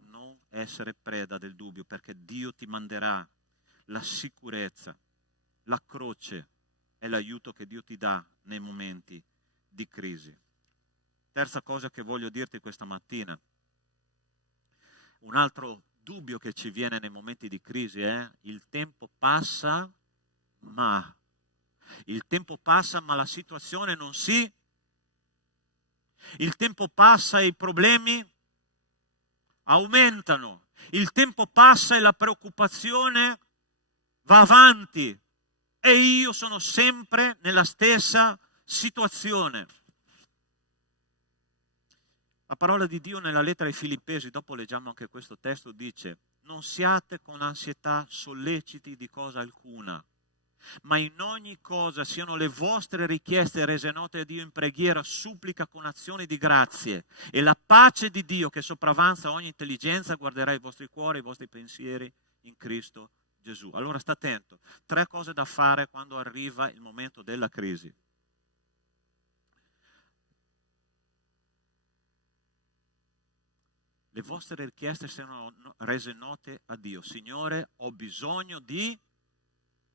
Non essere preda del dubbio, perché Dio ti manderà la sicurezza, la croce, è l'aiuto che Dio ti dà nei momenti di crisi. Terza cosa che voglio dirti questa mattina. Un altro dubbio che ci viene nei momenti di crisi è: il tempo passa, ma la situazione non si... Il tempo passa e i problemi aumentano. Il tempo passa e la preoccupazione va avanti. E io sono sempre nella stessa situazione. La parola di Dio nella lettera ai Filippesi, dopo leggiamo anche questo testo, dice: non siate con ansietà solleciti di cosa alcuna, ma in ogni cosa siano le vostre richieste rese note a Dio in preghiera, supplica con azioni di grazie, e la pace di Dio che sopravanza ogni intelligenza guarderà i vostri cuori, i vostri pensieri in Cristo Gesù. Allora sta attento. 3 cose da fare quando arriva il momento della crisi. Le vostre richieste siano rese note a Dio. Signore, ho bisogno di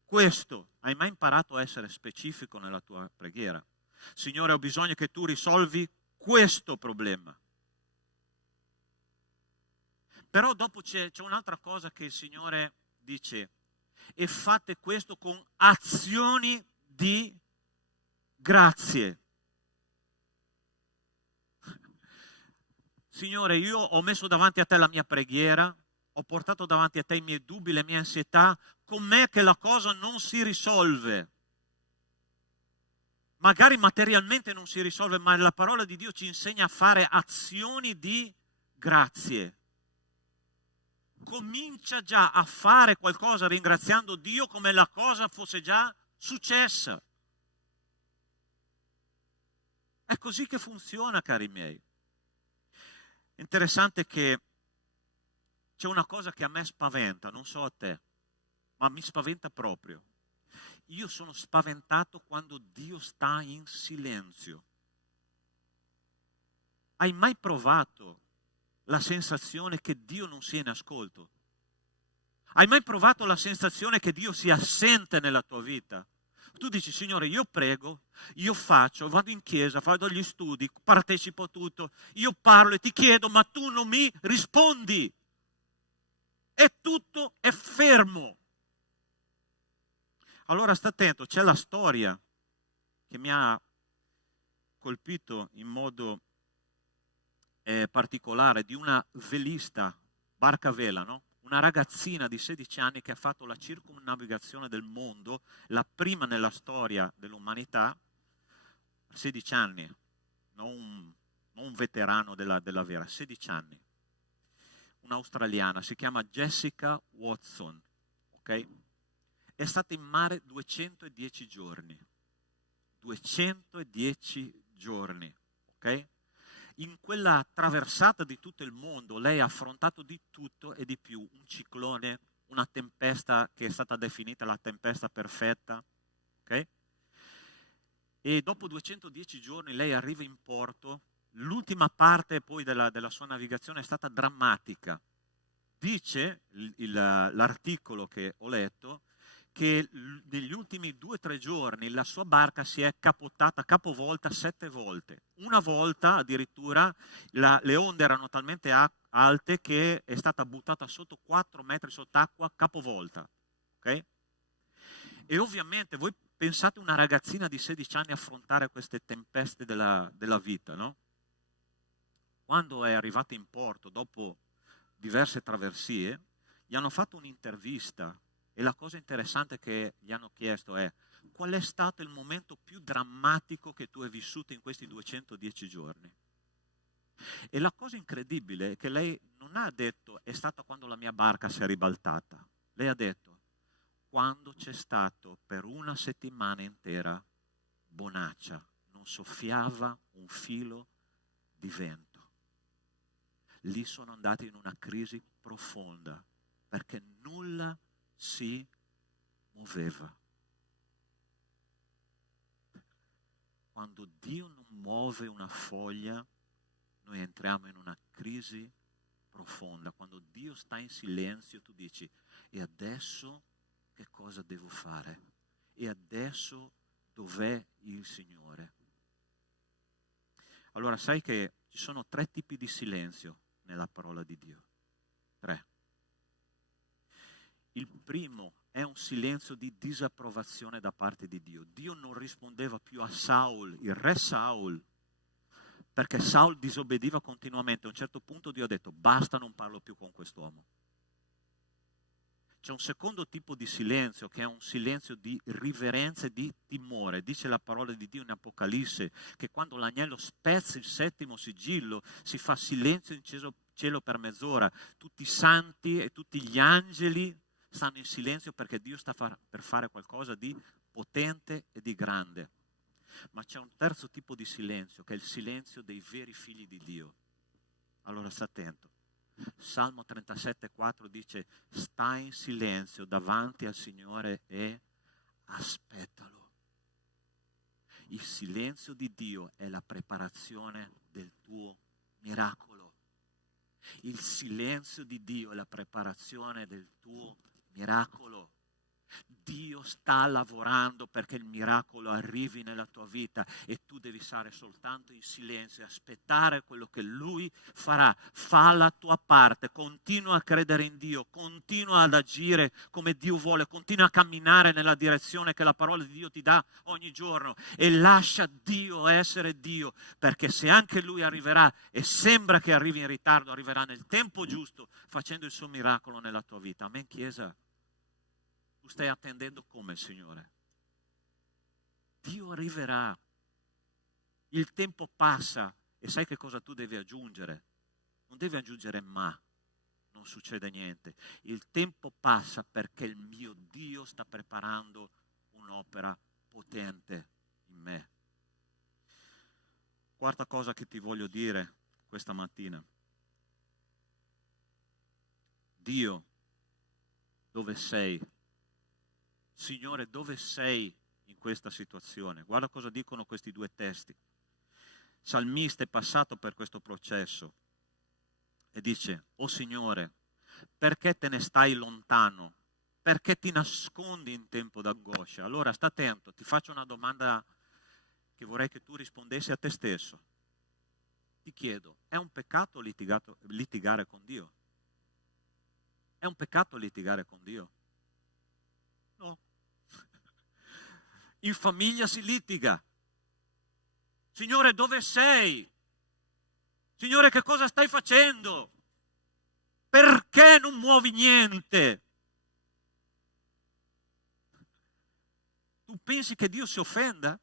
questo. Hai mai imparato a essere specifico nella tua preghiera? Signore, ho bisogno che tu risolvi questo problema. Però dopo c'è un'altra cosa che il Signore dice: e fate questo con azioni di grazie. Signore, io ho messo davanti a te la mia preghiera, ho portato davanti a te i miei dubbi, le mie ansietà, com'è che la cosa non si risolve? Magari materialmente non si risolve, ma la parola di Dio ci insegna a fare azioni di grazie. Comincia già a fare qualcosa ringraziando Dio come la cosa fosse già successa. È così che funziona, cari miei. Interessante che c'è una cosa che a me spaventa, non so a te, ma mi spaventa proprio. Io sono spaventato quando Dio sta in silenzio. Hai mai provato la sensazione che Dio non sia in ascolto? Hai mai provato la sensazione che Dio sia assente nella tua vita? Tu dici, Signore, io prego, io faccio, vado in chiesa, vado agli studi, partecipo a tutto, io parlo e ti chiedo, ma tu non mi rispondi. E tutto è fermo. Allora sta attento, c'è la storia che mi ha colpito in modo particolare di una velista, barca a vela, no? Una ragazzina di 16 anni che ha fatto la circumnavigazione del mondo, la prima nella storia dell'umanità, 16 anni, non un veterano della vera, 16 anni. Un'australiana, si chiama Jessica Watson, ok? È stata in mare 210 giorni. 210 giorni, ok? In quella traversata di tutto il mondo lei ha affrontato di tutto e di più, un ciclone, una tempesta che è stata definita la tempesta perfetta, ok? E dopo 210 giorni lei arriva in porto. L'ultima parte poi della sua navigazione è stata drammatica. Dice l'articolo che ho letto che negli ultimi 2 o 3 giorni la sua barca si è capovolta 7 volte. Una volta addirittura le onde erano talmente alte che è stata buttata sotto 4 metri sott'acqua capovolta. Okay? E ovviamente voi pensate una ragazzina di 16 anni affrontare queste tempeste della vita, no? Quando è arrivata in porto, dopo diverse traversie, gli hanno fatto un'intervista. E la cosa interessante che gli hanno chiesto è: qual è stato il momento più drammatico che tu hai vissuto in questi 210 giorni? E la cosa incredibile è che lei non ha detto è stato quando la mia barca si è ribaltata. Lei ha detto quando c'è stato per 1 settimana intera bonaccia, non soffiava un filo di vento. Lì sono andati in una crisi profonda perché nulla si muoveva. Quando Dio non muove una foglia, noi entriamo in una crisi profonda. Quando Dio sta in silenzio, tu dici: e adesso che cosa devo fare? E adesso dov'è il Signore? Allora sai che ci sono 3 tipi di silenzio nella parola di Dio. 3. Il primo è un silenzio di disapprovazione da parte di Dio. Dio non rispondeva più a Saul, il re Saul, perché Saul disobbediva continuamente. A un certo punto Dio ha detto: basta, non parlo più con quest'uomo. C'è un secondo tipo di silenzio che è un silenzio di riverenza e di timore. Dice la parola di Dio in Apocalisse che quando l'agnello spezza il 7° sigillo si fa silenzio in cielo per mezz'ora. Tutti i santi e tutti gli angeli stanno in silenzio perché Dio sta per fare qualcosa di potente e di grande. Ma c'è un terzo tipo di silenzio che è il silenzio dei veri figli di Dio. Allora sta attento. Salmo 37,4 dice: sta in silenzio davanti al Signore e aspettalo. Il silenzio di Dio è la preparazione del tuo miracolo. Il silenzio di Dio è la preparazione del tuo miracolo. Dio sta lavorando perché il miracolo arrivi nella tua vita e tu devi stare soltanto in silenzio e aspettare quello che Lui farà. Fa la tua parte, continua a credere in Dio, continua ad agire come Dio vuole, continua a camminare nella direzione che la parola di Dio ti dà ogni giorno e lascia Dio essere Dio, perché se anche Lui arriverà e sembra che arrivi in ritardo, arriverà nel tempo giusto facendo il suo miracolo nella tua vita. Amen, Chiesa? Tu stai attendendo come il Signore? Dio arriverà. Il tempo passa e sai che cosa tu devi aggiungere? Non devi aggiungere ma. Non succede niente. Il tempo passa perché il mio Dio sta preparando un'opera potente in me. Quarta cosa che ti voglio dire questa mattina. Dio, dove sei? Signore, dove sei in questa situazione? Guarda cosa dicono questi due testi. Il salmista è passato per questo processo e dice: "Oh Signore, perché te ne stai lontano? Perché ti nascondi in tempo d'angoscia?" Allora sta attento, ti faccio una domanda che vorrei che tu rispondessi a te stesso. Ti chiedo, è un peccato litigare con Dio? È un peccato litigare con Dio? No. In famiglia si litiga. Signore, dove sei? Signore, che cosa stai facendo? Perché non muovi niente? Tu pensi che Dio si offenda?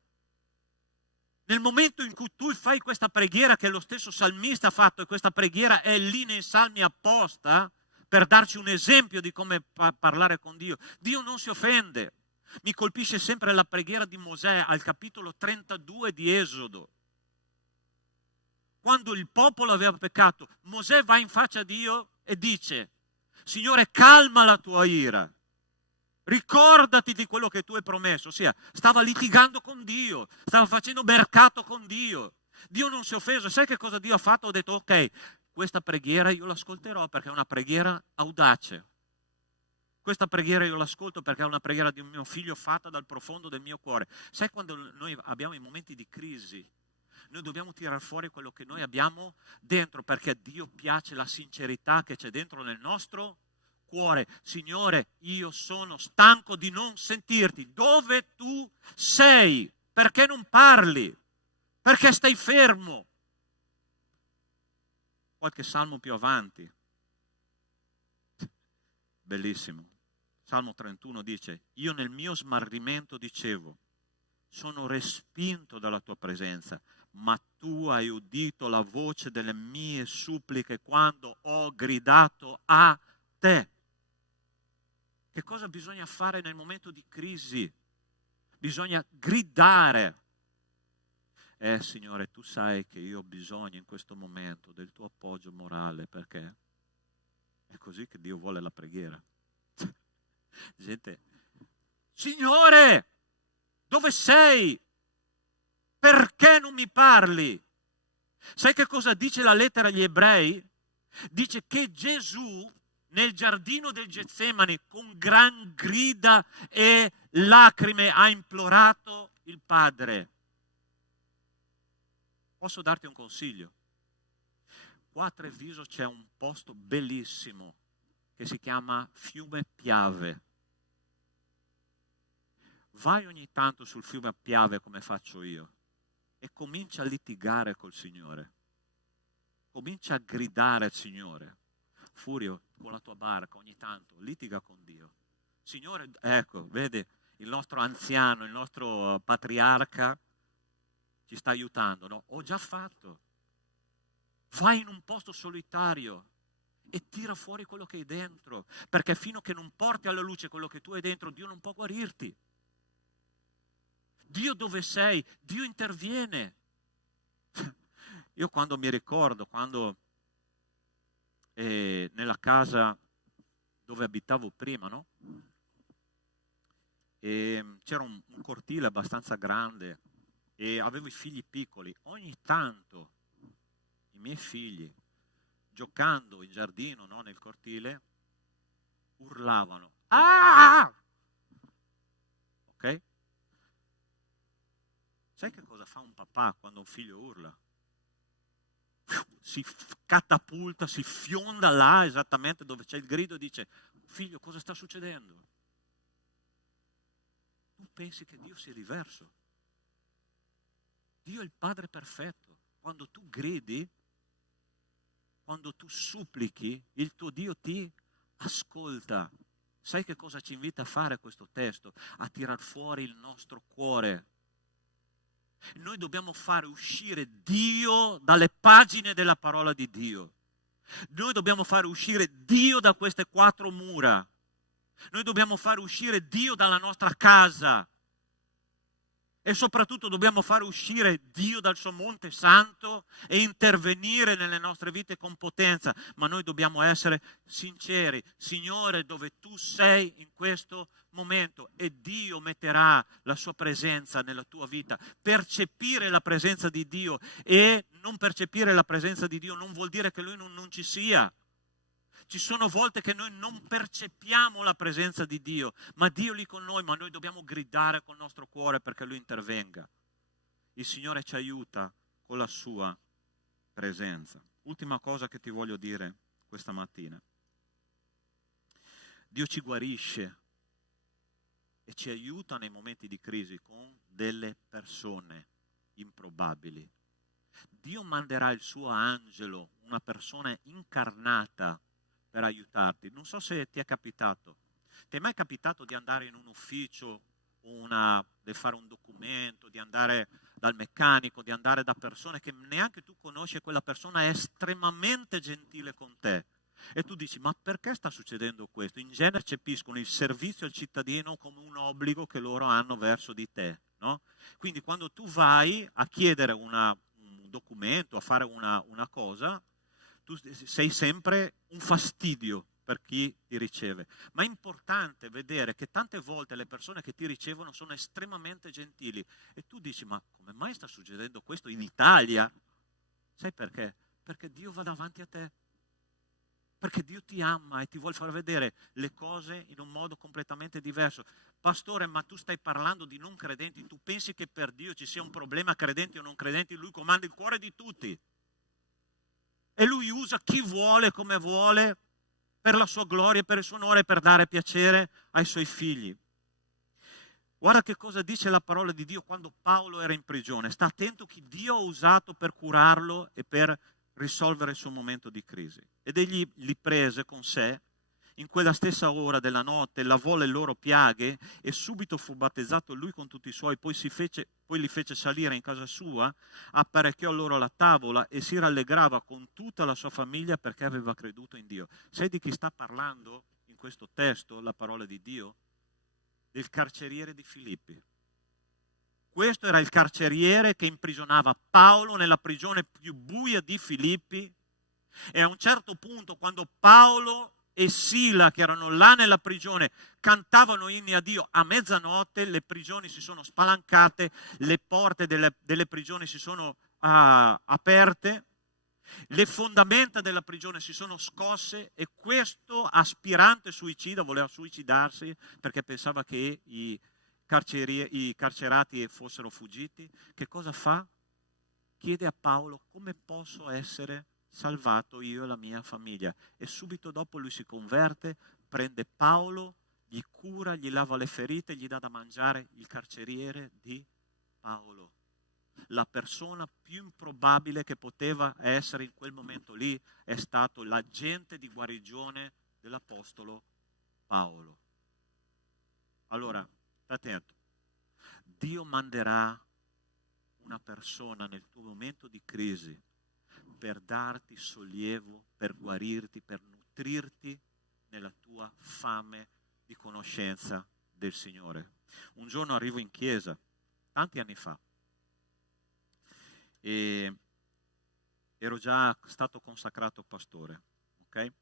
Nel momento in cui tu fai questa preghiera che lo stesso salmista ha fatto, e questa preghiera è lì nei salmi apposta per darci un esempio di come parlare con Dio, Dio non si offende. Mi colpisce sempre la preghiera di Mosè al capitolo 32 di Esodo. Quando il popolo aveva peccato, Mosè va in faccia a Dio e dice: Signore, calma la tua ira, ricordati di quello che tu hai promesso. Ossia, stava litigando con Dio, stava facendo mercato con Dio. Dio non si è offeso. Sai che cosa Dio ha fatto? Ha detto: ok, questa preghiera io l'ascolterò perché è una preghiera audace. Questa preghiera io l'ascolto perché è una preghiera di un mio figlio fatta dal profondo del mio cuore. Sai, quando noi abbiamo i momenti di crisi, noi dobbiamo tirare fuori quello che noi abbiamo dentro, perché a Dio piace la sincerità che c'è dentro nel nostro cuore. Signore, io sono stanco di non sentirti. Dove tu sei? Perché non parli? Perché stai fermo? Qualche salmo più avanti. Bellissimo. Salmo 31 dice: io nel mio smarrimento dicevo, sono respinto dalla tua presenza, ma tu hai udito la voce delle mie suppliche quando ho gridato a te. Che cosa bisogna fare nel momento di crisi? Bisogna gridare. Signore, tu sai che io ho bisogno in questo momento del tuo appoggio morale, perché è così che Dio vuole la preghiera. Gente, Signore, dove sei? Perché non mi parli? Sai che cosa dice la lettera agli Ebrei? Dice che Gesù nel giardino del Getsemani con gran grida e lacrime ha implorato il Padre. Posso darti un consiglio? Qua a Treviso c'è un posto bellissimo che si chiama Fiume Piave. Vai ogni tanto sul fiume Piave come faccio io e comincia a litigare col Signore. Comincia a gridare al Signore. Furio, con la tua barca ogni tanto litiga con Dio. Signore, ecco, vede, il nostro anziano, il nostro patriarca ci sta aiutando, no? Ho già fatto. Vai in un posto solitario e tira fuori quello che hai dentro, perché fino a che non porti alla luce quello che tu hai dentro, Dio non può guarirti. Dio dove sei? Dio interviene. Io quando mi ricordo, quando nella casa dove abitavo prima, no? E c'era un cortile abbastanza grande e avevo i figli piccoli. Ogni tanto i miei figli, giocando in giardino, no, nel cortile, urlavano. Ah! ok? Sai che cosa fa un papà quando un figlio urla? Si catapulta, si fionda là esattamente dove c'è il grido e dice: figlio, cosa sta succedendo? Tu pensi che Dio sia diverso? Dio è il Padre perfetto. Quando tu gridi, quando tu supplichi, il tuo Dio ti ascolta. Sai che cosa ci invita a fare questo testo? A tirar fuori il nostro cuore. Noi dobbiamo fare uscire Dio dalle pagine della parola di Dio. Noi dobbiamo fare uscire Dio da queste 4 mura. Noi dobbiamo fare uscire Dio dalla nostra casa. E soprattutto dobbiamo fare uscire Dio dal suo monte santo e intervenire nelle nostre vite con potenza. Ma noi dobbiamo essere sinceri. Signore, dove tu sei in questo momento, e Dio metterà la sua presenza nella tua vita. Percepire la presenza di Dio e non percepire la presenza di Dio non vuol dire che Lui non ci sia. Ci sono volte che noi non percepiamo la presenza di Dio, ma Dio è lì con noi, ma noi dobbiamo gridare col nostro cuore perché Lui intervenga. Il Signore ci aiuta con la sua presenza. Ultima cosa che ti voglio dire questa mattina. Dio ci guarisce e ci aiuta nei momenti di crisi con delle persone improbabili. Dio manderà il suo angelo, una persona incarnata, per aiutarti. Non so se ti è capitato. Ti è mai capitato di andare in un ufficio, di fare un documento, di andare dal meccanico, di andare da persone che neanche tu conosci e quella persona è estremamente gentile con te? E tu dici: ma perché sta succedendo questo? In genere percepiscono il servizio al cittadino come un obbligo che loro hanno verso di te, no? Quindi quando tu vai a chiedere un documento, a fare una cosa, tu sei sempre un fastidio per chi ti riceve. Ma è importante vedere che tante volte le persone che ti ricevono sono estremamente gentili. E tu dici: ma come mai sta succedendo questo in Italia? Sai perché? Perché Dio va davanti a te. Perché Dio ti ama e ti vuole far vedere le cose in un modo completamente diverso. Pastore, ma tu stai parlando di non credenti. Tu pensi che per Dio ci sia un problema, credenti o non credenti? Lui comanda il cuore di tutti. E Lui usa chi vuole, come vuole, per la sua gloria, per il suo onore, per dare piacere ai Suoi figli. Guarda che cosa dice la parola di Dio quando Paolo era in prigione. Sta attento chi Dio ha usato per curarlo e per risolvere il suo momento di crisi. Ed egli li prese con sé in quella stessa ora della notte, lavò le loro piaghe e subito fu battezzato lui con tutti i suoi, poi li fece salire in casa sua, apparecchiò loro la tavola e si rallegrava con tutta la sua famiglia perché aveva creduto in Dio. Sai di chi sta parlando in questo testo, la parola di Dio? Del carceriere di Filippi. Questo era il carceriere che imprigionava Paolo nella prigione più buia di Filippi, e a un certo punto, quando Paolo e Sila, che erano là nella prigione, cantavano inni a Dio a mezzanotte, le prigioni si sono spalancate, le porte delle prigioni si sono aperte, le fondamenta della prigione si sono scosse, e questo aspirante suicida voleva suicidarsi perché pensava che i carcerati fossero fuggiti. Che cosa fa? Chiede a Paolo: come posso essere salvato io e la mia famiglia? E subito dopo lui si converte, prende Paolo, gli cura, gli lava le ferite, gli dà da mangiare. Il carceriere di Paolo, la persona più improbabile che poteva essere in quel momento lì, è stato l'agente di guarigione dell'apostolo Paolo. Allora, stai attento. Dio manderà una persona nel tuo momento di crisi per darti sollievo, per guarirti, per nutrirti nella tua fame di conoscenza del Signore. Un giorno arrivo in chiesa, tanti anni fa, e ero già stato consacrato pastore, ok?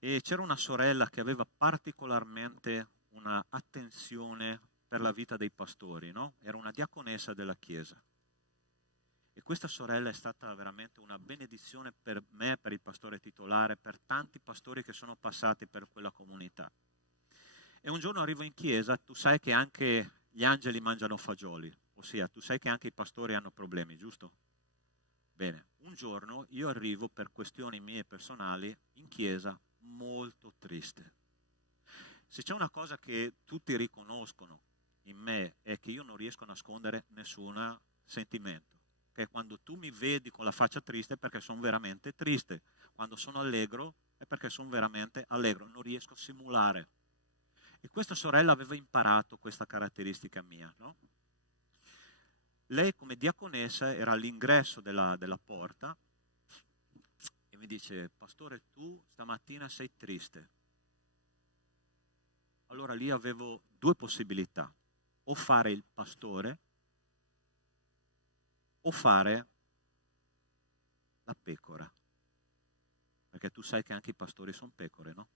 E c'era una sorella che aveva particolarmente una attenzione per la vita dei pastori, no? Era una diaconessa della chiesa. E questa sorella è stata veramente una benedizione per me, per il pastore titolare, per tanti pastori che sono passati per quella comunità. E un giorno arrivo in chiesa, tu sai che anche gli angeli mangiano fagioli, ossia tu sai che anche i pastori hanno problemi, giusto? Bene, un giorno io arrivo per questioni mie personali in chiesa molto triste. Se c'è una cosa che tutti riconoscono in me è che io non riesco a nascondere nessun sentimento. Che quando tu mi vedi con la faccia triste è perché sono veramente triste, quando sono allegro è perché sono veramente allegro, non riesco a simulare. E questa sorella aveva imparato questa caratteristica mia, no? Lei come diaconessa era all'ingresso della porta e mi dice: pastore, tu stamattina sei triste. Allora lì avevo due possibilità: o fare il pastore o fare la pecora, perché tu sai che anche i pastori sono pecore, no?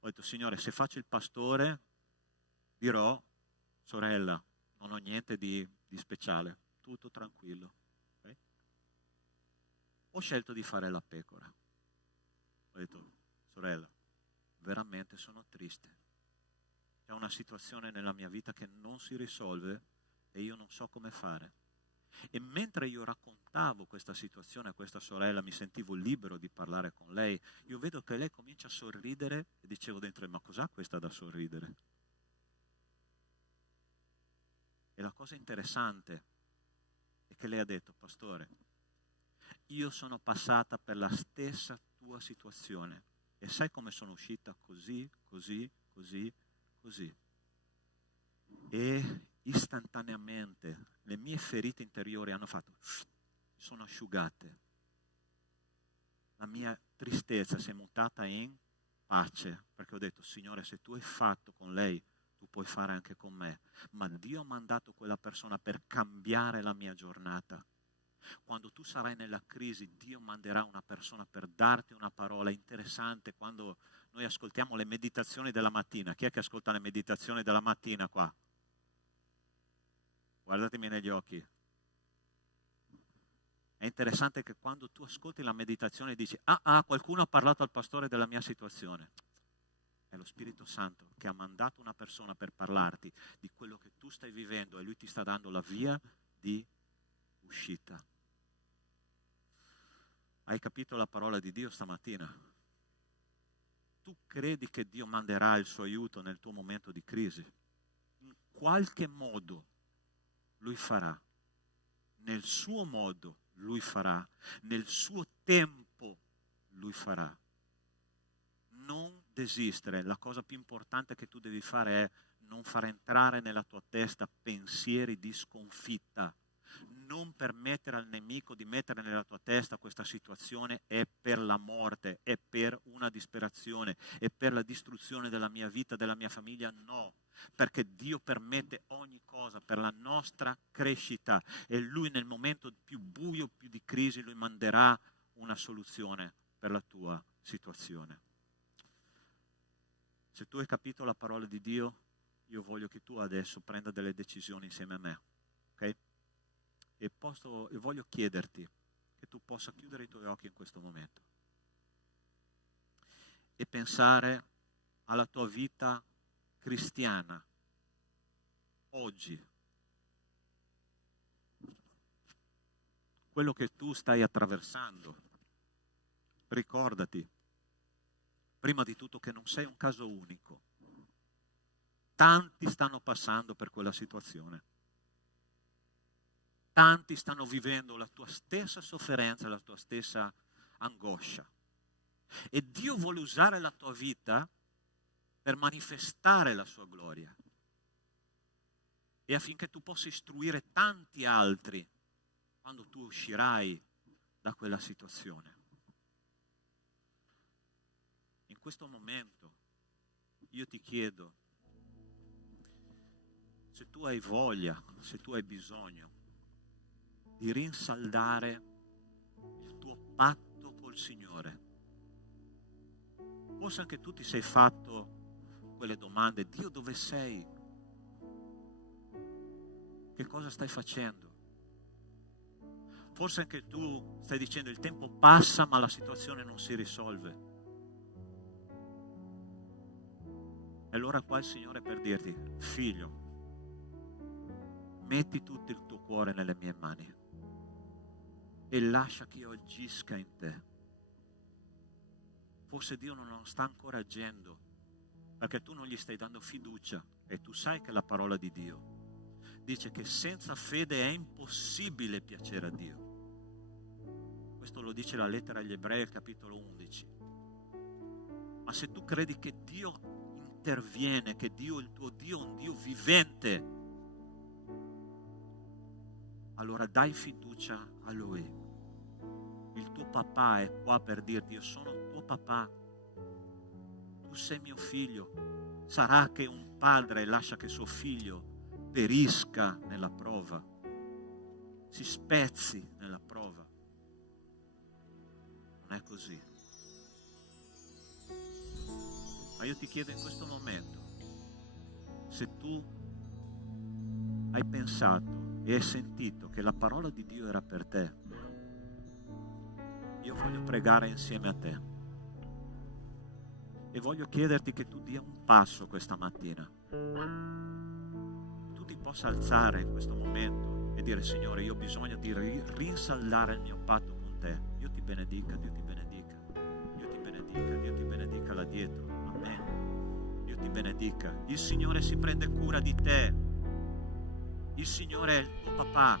Ho detto: Signore, se faccio il pastore dirò: sorella, non ho niente di speciale, tutto tranquillo. Okay? Ho scelto di fare la pecora. Ho detto: sorella, veramente sono triste. C'è una situazione nella mia vita che non si risolve e io non so come fare. E mentre io raccontavo questa situazione a questa sorella, mi sentivo libero di parlare con lei, io vedo che lei comincia a sorridere e dicevo dentro: ma cos'ha questa da sorridere? E la cosa interessante è che lei ha detto: pastore, io sono passata per la stessa tua situazione e sai come sono uscita? Così, così, così, così. E istantaneamente le mie ferite interiori hanno fatto, sono asciugate. La mia tristezza si è mutata in pace, perché ho detto: Signore, se tu hai fatto con lei, tu puoi fare anche con me. Ma Dio ha mandato quella persona per cambiare la mia giornata. Quando tu sarai nella crisi, Dio manderà una persona per darti una parola interessante. Quando noi ascoltiamo le meditazioni della mattina, chi è che ascolta le meditazioni della mattina qua? Guardatemi negli occhi. È interessante che quando tu ascolti la meditazione dici: qualcuno ha parlato al pastore della mia situazione. È lo Spirito Santo che ha mandato una persona per parlarti di quello che tu stai vivendo e lui ti sta dando la via di uscita. Hai capito la parola di Dio stamattina? Tu credi che Dio manderà il suo aiuto nel tuo momento di crisi? In qualche modo Lui farà. Nel suo modo Lui farà. Nel suo tempo Lui farà. Non desistere. La cosa più importante che tu devi fare è non far entrare nella tua testa pensieri di sconfitta. Non permettere al nemico di mettere nella tua testa: questa situazione è per la morte, è per una disperazione, è per la distruzione della mia vita, della mia famiglia. No, perché Dio permette ogni cosa per la nostra crescita e Lui nel momento più buio, più di crisi, Lui manderà una soluzione per la tua situazione. Se tu hai capito la parola di Dio, io voglio che tu adesso prenda delle decisioni insieme a me, ok? E voglio chiederti che tu possa chiudere i tuoi occhi in questo momento e pensare alla tua vita cristiana oggi, quello che tu stai attraversando. Ricordati prima di tutto che non sei un caso unico. Tanti stanno passando per quella situazione. Tanti stanno vivendo la tua stessa sofferenza, la tua stessa angoscia. E Dio vuole usare la tua vita per manifestare la sua gloria. E affinché tu possa istruire tanti altri quando tu uscirai da quella situazione. In questo momento io ti chiedo, se tu hai voglia, se tu hai bisogno di rinsaldare il tuo patto col Signore. Forse anche tu ti sei fatto quelle domande: Dio, dove sei? Che cosa stai facendo? Forse anche tu stai dicendo: il tempo passa ma la situazione non si risolve. E allora qua il Signore è per dirti: figlio, metti tutto il tuo cuore nelle mie mani e lascia che io agisca in te. Forse Dio non sta ancora agendo perché tu non gli stai dando fiducia, e tu sai che la parola di Dio dice che senza fede è impossibile piacere a Dio. Questo lo dice la lettera agli Ebrei, capitolo 11. Ma se tu credi che Dio interviene, che Dio, il tuo Dio, è un Dio vivente, allora dai fiducia a Lui. Il tuo papà è qua per dirti: io sono tuo papà, tu sei mio figlio. Sarà che un padre lascia che suo figlio perisca nella prova, si spezzi nella prova? Non è così. Ma io ti chiedo in questo momento, se tu hai pensato e hai sentito che la parola di Dio era per te, io voglio pregare insieme a te e voglio chiederti che tu dia un passo questa mattina. Tu ti possa alzare in questo momento e dire: Signore, io ho bisogno di rinsaldare il mio patto con te. Dio ti benedica, Dio ti benedica, Dio ti benedica, Dio ti benedica là dietro. Amen. Dio ti benedica. Il Signore si prende cura di te. Il Signore è il tuo papà.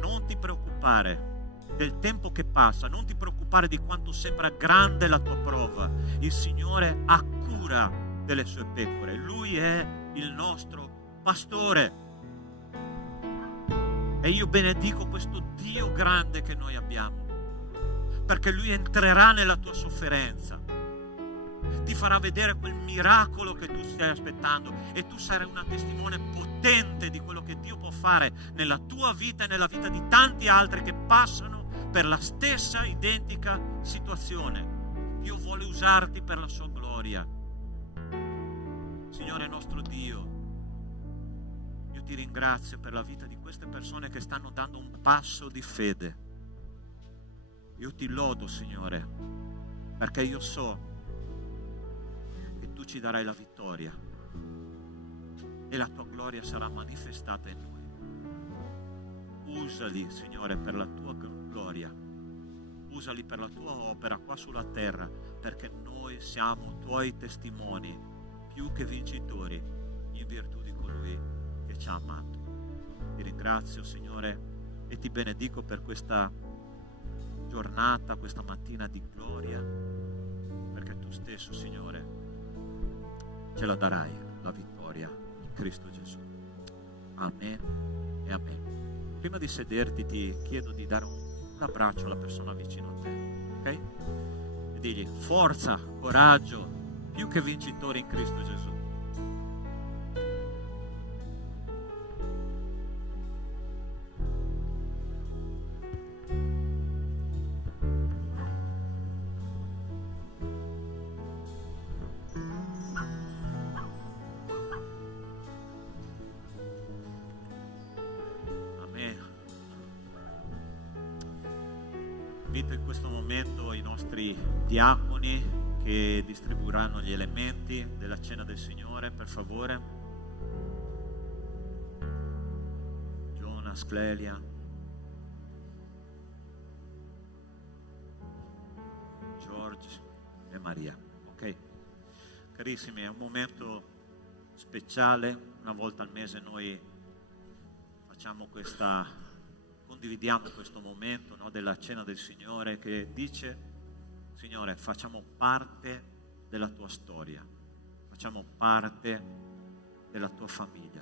Non ti preoccupare del tempo che passa, non ti preoccupare di quanto sembra grande la tua prova. Il Signore ha cura delle sue pecore. Lui è il nostro pastore. E io benedico questo Dio grande che noi abbiamo, perché Lui entrerà nella tua sofferenza, ti farà vedere quel miracolo che tu stai aspettando, e tu sarai una testimone potente di quello che Dio può fare nella tua vita e nella vita di tanti altri che passano per la stessa identica situazione. Dio vuole usarti per la sua gloria. Signore nostro Dio, io ti ringrazio per la vita di queste persone che stanno dando un passo di fede. Io ti lodo, Signore, perché io so che tu ci darai la vittoria e la tua gloria sarà manifestata in noi. Usali, Signore, per la tua gloria, usali per la tua opera qua sulla terra, perché noi siamo tuoi testimoni, più che vincitori, in virtù di colui che ci ha amato. Ti ringrazio, Signore, e ti benedico per questa giornata, questa mattina di gloria, perché tu stesso, Signore, ce la darai la vittoria in Cristo Gesù. Amen e amen. Prima di sederti ti chiedo di dare un abbraccio alla persona vicino a te, ok? E digli: forza, coraggio, più che vincitori in Cristo Gesù. Invito in questo momento i nostri diaconi che distribuiranno gli elementi della cena del Signore, per favore. Jonas, Clelia, George e Maria. Ok? Carissimi, è un momento speciale. Una volta al mese noi facciamo condividiamo questo momento, no, della cena del Signore, che dice: Signore, facciamo parte della tua storia, facciamo parte della tua famiglia.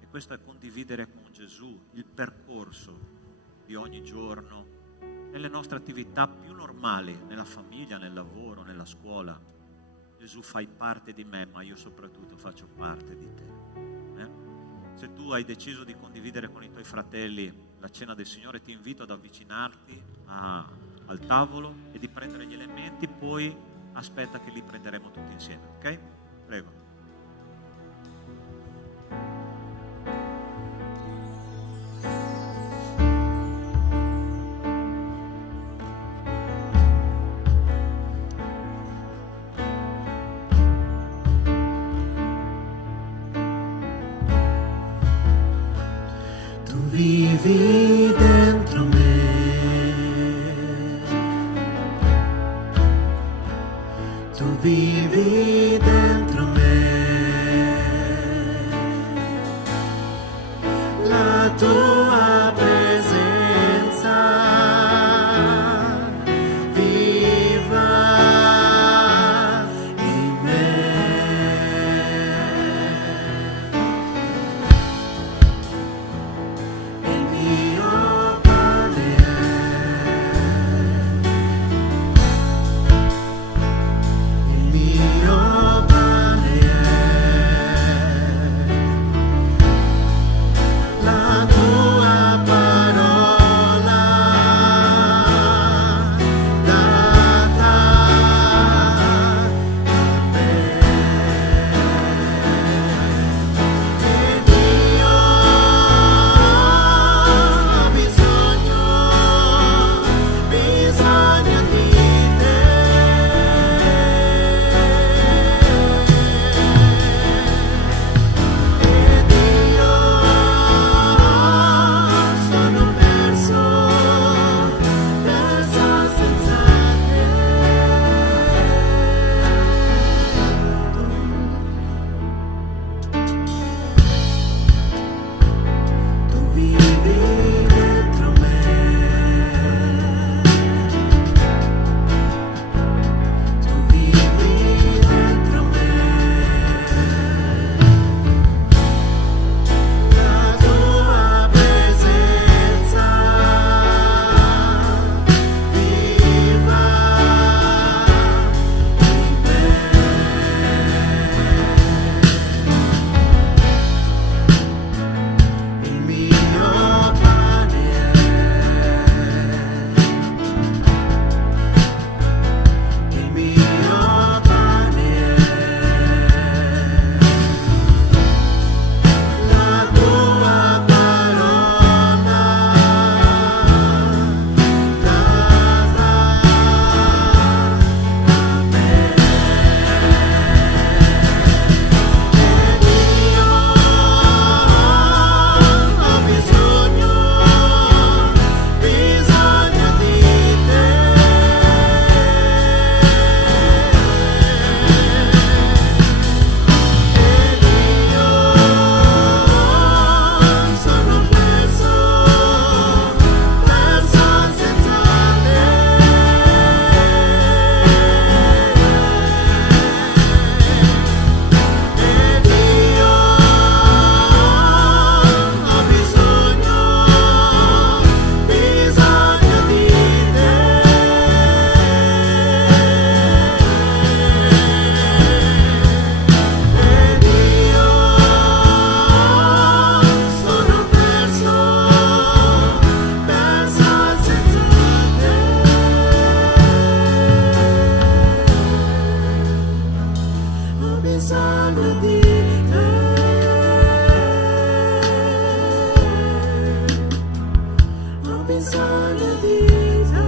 E questo è condividere con Gesù il percorso di ogni giorno, nelle nostre attività più normali, nella famiglia, nel lavoro, nella scuola. Gesù, fai parte di me, ma io soprattutto faccio parte di te. Se tu hai deciso di condividere con i tuoi fratelli la cena del Signore, ti invito ad avvicinarti al tavolo e di prendere gli elementi, poi aspetta che li prenderemo tutti insieme, ok? Prego. vivi dentro me, tu vivi dentro me, la tua presenza viva in me. Il mio pane è, il mio pane è la tua parola data a me. Ed io ho bisogno di te. Ed io sono perso senza te. Tu vivi dentro me, tu vivi dentro me, la tua presenza viva in me. Il mio pane è, il mio pane è la tua parola data a me. Ed io ho bisogno di te. Ed io sono perso senza te. Ed io ho bisogno di te. Ed io sono perso senza te. Ho bisogno di te. Ho bisogno di te.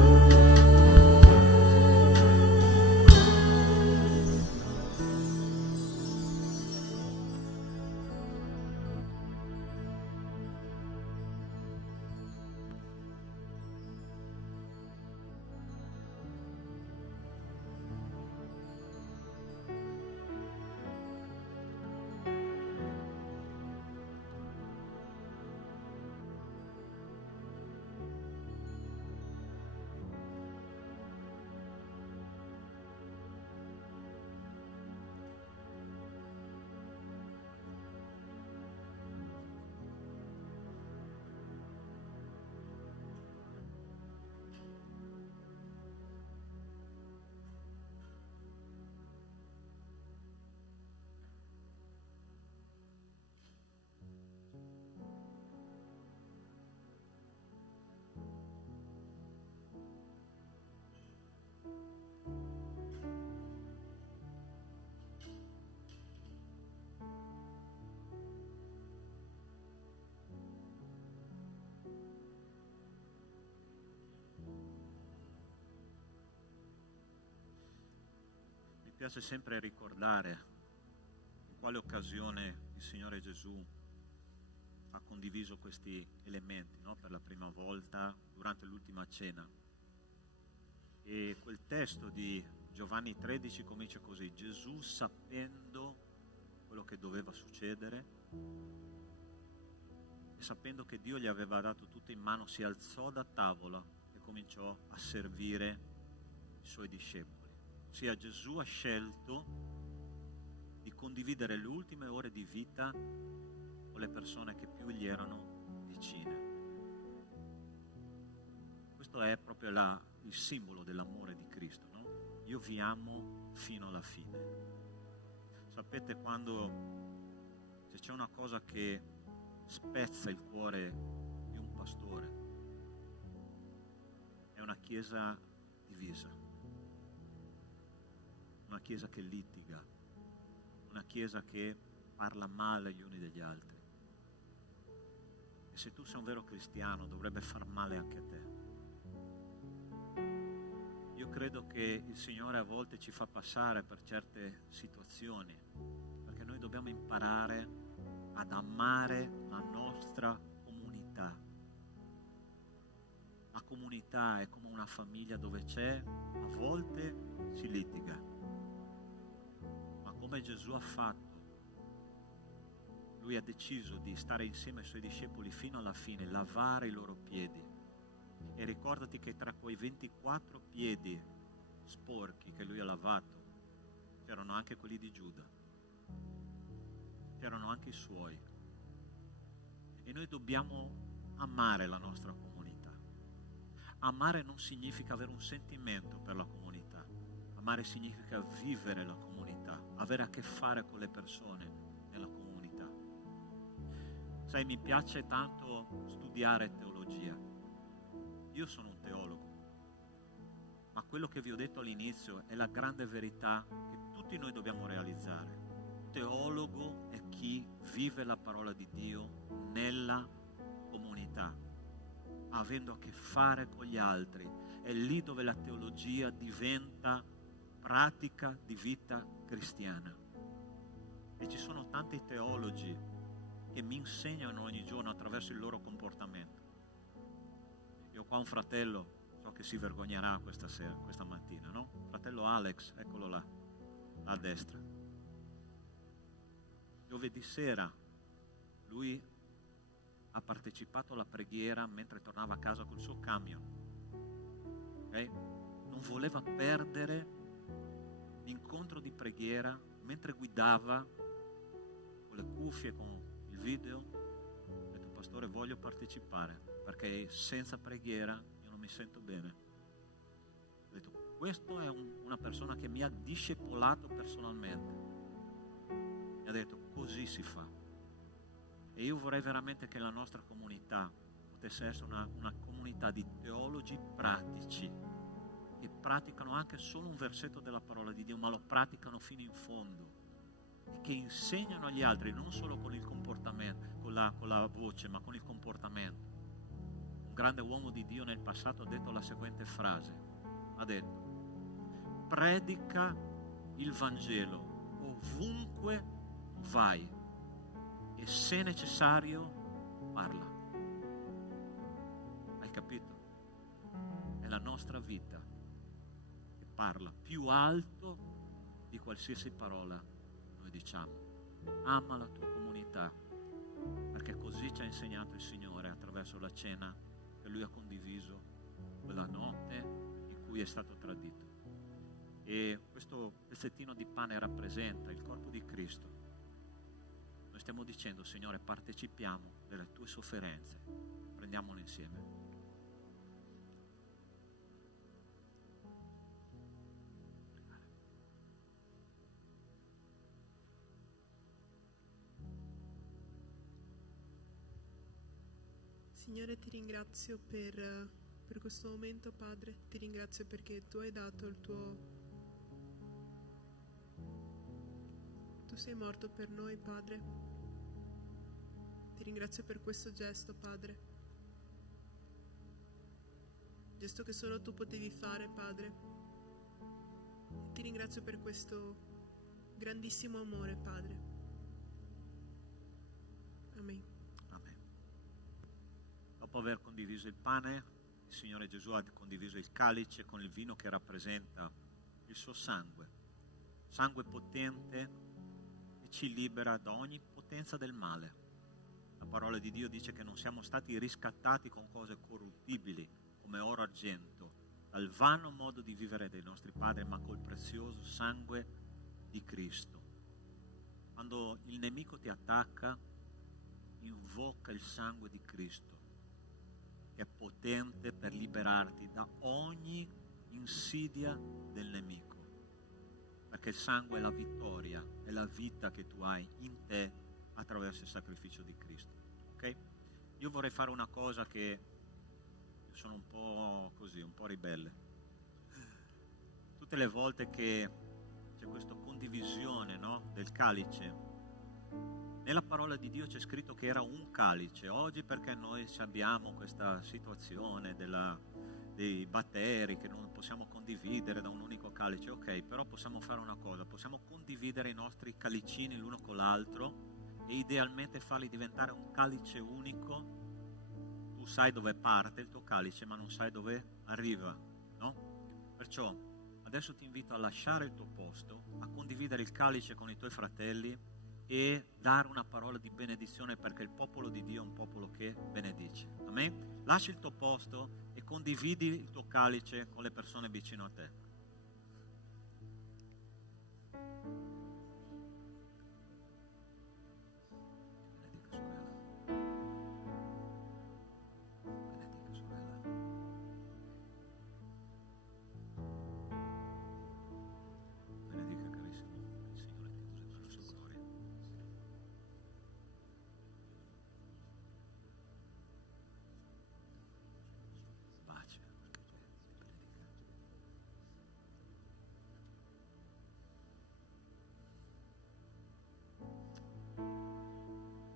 piace sempre ricordare in quale occasione il Signore Gesù ha condiviso questi elementi, no? Per la prima volta durante l'ultima cena. E quel testo di Giovanni 13 comincia così: Gesù, sapendo quello che doveva succedere e sapendo che Dio gli aveva dato tutto in mano, si alzò da tavola e cominciò a servire i suoi discepoli. Ossia, Gesù ha scelto di condividere le ultime ore di vita con le persone che più gli erano vicine. Questo è proprio il simbolo dell'amore di Cristo, no? Io vi amo fino alla fine. Sapete, se c'è una cosa che spezza il cuore di un pastore, è una chiesa divisa, una chiesa che litiga, una chiesa che parla male gli uni degli altri. E se tu sei un vero cristiano, dovrebbe far male anche a te. Io credo che il Signore a volte ci fa passare per certe situazioni, perché noi dobbiamo imparare ad amare la nostra comunità. La comunità è come una famiglia dove a volte si litiga, ma come Gesù ha fatto, Lui ha deciso di stare insieme ai Suoi discepoli fino alla fine, lavare i loro piedi. E ricordati che tra quei 24 piedi sporchi che Lui ha lavato c'erano anche quelli di Giuda, c'erano anche i suoi. E noi dobbiamo amare la nostra comunità. Amare non significa avere un sentimento per la comunità, amare significa vivere la comunità, avere a che fare con le persone nella comunità. Sai, mi piace tanto studiare teologia. Io sono un teologo, ma quello che vi ho detto all'inizio è la grande verità che tutti noi dobbiamo realizzare. Teologo è chi vive la parola di Dio nella comunità, avendo a che fare con gli altri. È lì dove la teologia diventa pratica di vita cristiana. E ci sono tanti teologi che mi insegnano ogni giorno attraverso il loro comportamento. Io ho qua un fratello, so che si vergognerà questa mattina, no? Fratello Alex, eccolo là a destra. Giovedì sera lui ha partecipato alla preghiera mentre tornava a casa col suo camion. Okay? Non voleva perdere l'incontro di preghiera mentre guidava con le cuffie, con il video. Ha detto: pastore, voglio partecipare perché senza preghiera io non mi sento bene. Ho detto: questo è una persona che mi ha discepolato personalmente. Mi ha detto: così si fa. E io vorrei veramente che la nostra comunità potesse essere una comunità di teologi pratici, che praticano anche solo un versetto della parola di Dio, ma lo praticano fino in fondo, e che insegnano agli altri non solo con il comportamento, con la voce, ma con il comportamento. Un grande uomo di Dio nel passato ha detto la seguente frase: ha detto: predica il Vangelo ovunque vai e se necessario parla. Hai capito? È la nostra vita che parla più alto di qualsiasi parola noi diciamo. Ama la tua comunità, perché così ci ha insegnato il Signore attraverso la cena che Lui ha condiviso quella notte in cui è stato tradito. E questo pezzettino di pane rappresenta il corpo di Cristo. Noi stiamo dicendo: Signore, partecipiamo delle tue sofferenze, prendiamolo insieme. Signore, ti ringrazio per questo momento, Padre. Ti ringrazio perché tu hai dato il tuo... Tu sei morto per noi, Padre. Ti ringrazio per questo gesto, Padre. Gesto che solo tu potevi fare, Padre. Ti ringrazio per questo grandissimo amore, Padre. Amen. Amen. Dopo aver condiviso il pane, il Signore Gesù ha condiviso il calice con il vino che rappresenta il suo sangue potente che ci libera da ogni potenza del male. La parola di Dio dice che non siamo stati riscattati con cose corruttibili come oro e argento, dal vano modo di vivere dei nostri padri, ma col prezioso sangue di Cristo. Quando il nemico ti attacca, invoca il sangue di Cristo, che è potente per liberarti da ogni insidia del nemico, perché il sangue è la vittoria, è la vita che tu hai in te attraverso il sacrificio di Cristo. Ok? Io vorrei fare una cosa che sono un po' così, un po' ribelle. Tutte le volte che c'è questa condivisione, no, del calice, nella parola di Dio c'è scritto che era un calice. Oggi, perché noi abbiamo questa situazione dei batteri che non possiamo condividere da un unico calice, ok, però possiamo fare una cosa, possiamo condividere i nostri calicini l'uno con l'altro e idealmente farli diventare un calice unico. Tu sai dove parte il tuo calice, ma non sai dove arriva, no? Perciò adesso ti invito a lasciare il tuo posto, a condividere il calice con i tuoi fratelli e dare una parola di benedizione, perché il popolo di Dio è un popolo che benedice. Amen? Lasci il tuo posto e condividi il tuo calice con le persone vicino a te.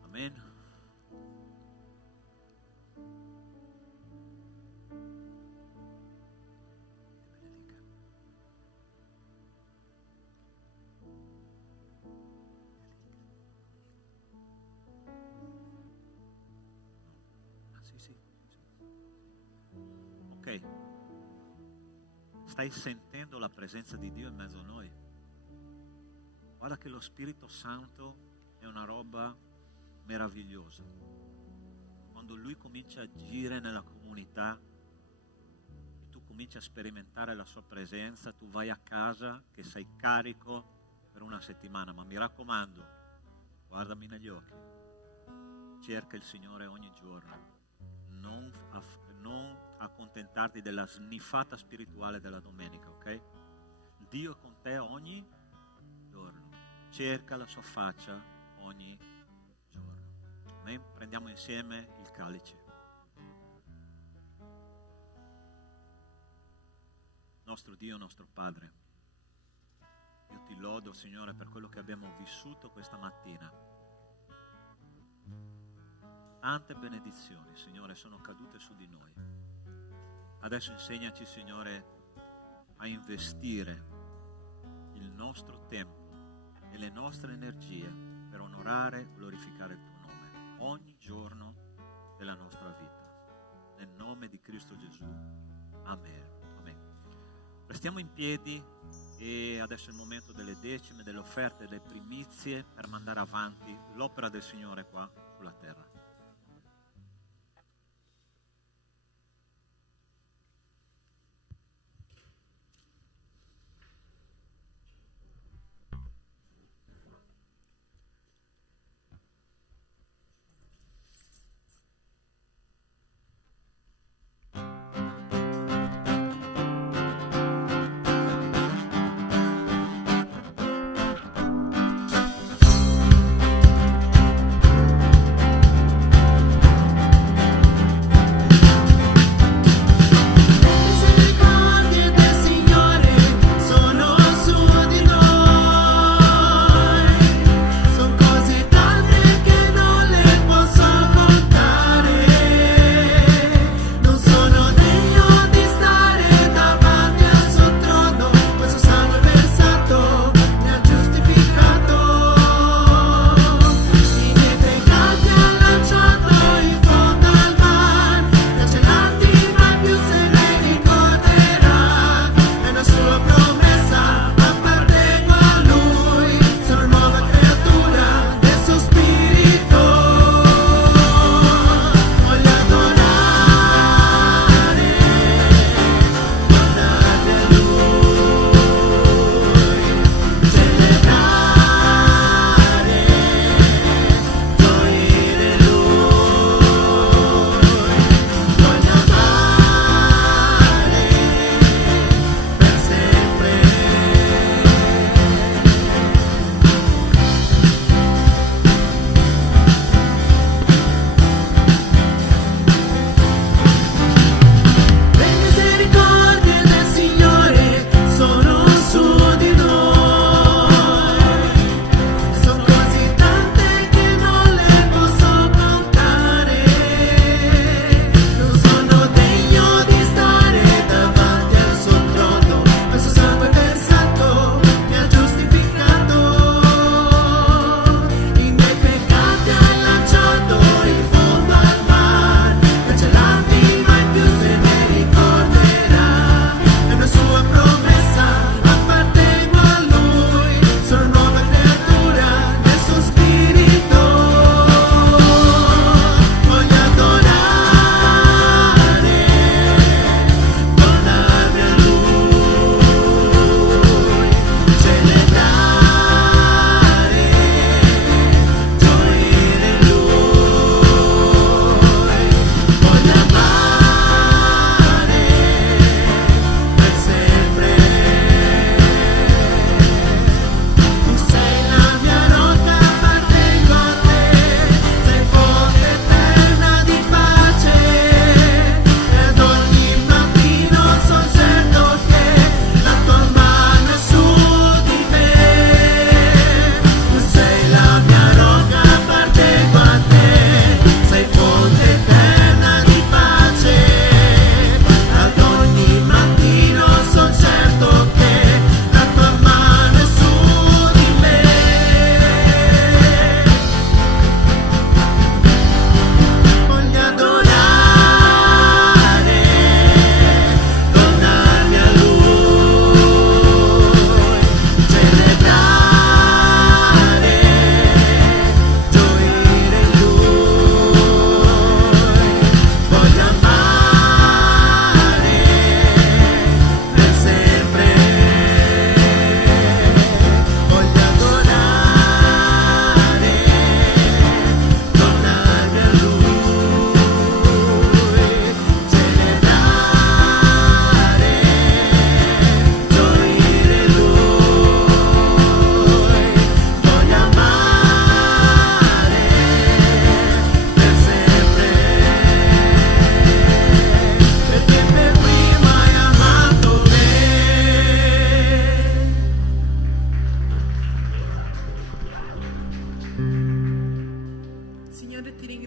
Amen. Sì. Ok. Stai sentendo la presenza di Dio in mezzo a noi? Guarda che lo Spirito Santo è una roba meravigliosa. Quando Lui comincia a agire nella comunità e tu cominci a sperimentare la sua presenza, tu vai a casa che sei carico per una settimana. Ma mi raccomando, guardami negli occhi, cerca il Signore ogni giorno, non accontentarti della sniffata spirituale della domenica, ok? Dio è con te ogni giorno, cerca la sua faccia ogni giorno. Amen? Prendiamo insieme il calice. Nostro Dio, nostro Padre, io ti lodo, Signore, per quello che abbiamo vissuto questa mattina. Tante benedizioni, Signore, sono cadute su di noi. Adesso insegnaci, Signore, a investire il nostro tempo e le nostre energie per onorare e glorificare il tuo nome ogni giorno della nostra vita. Nel nome di Cristo Gesù. Amen. Amen. Restiamo in piedi e adesso è il momento delle decime, delle offerte, delle primizie per mandare avanti l'opera del Signore qua sulla terra.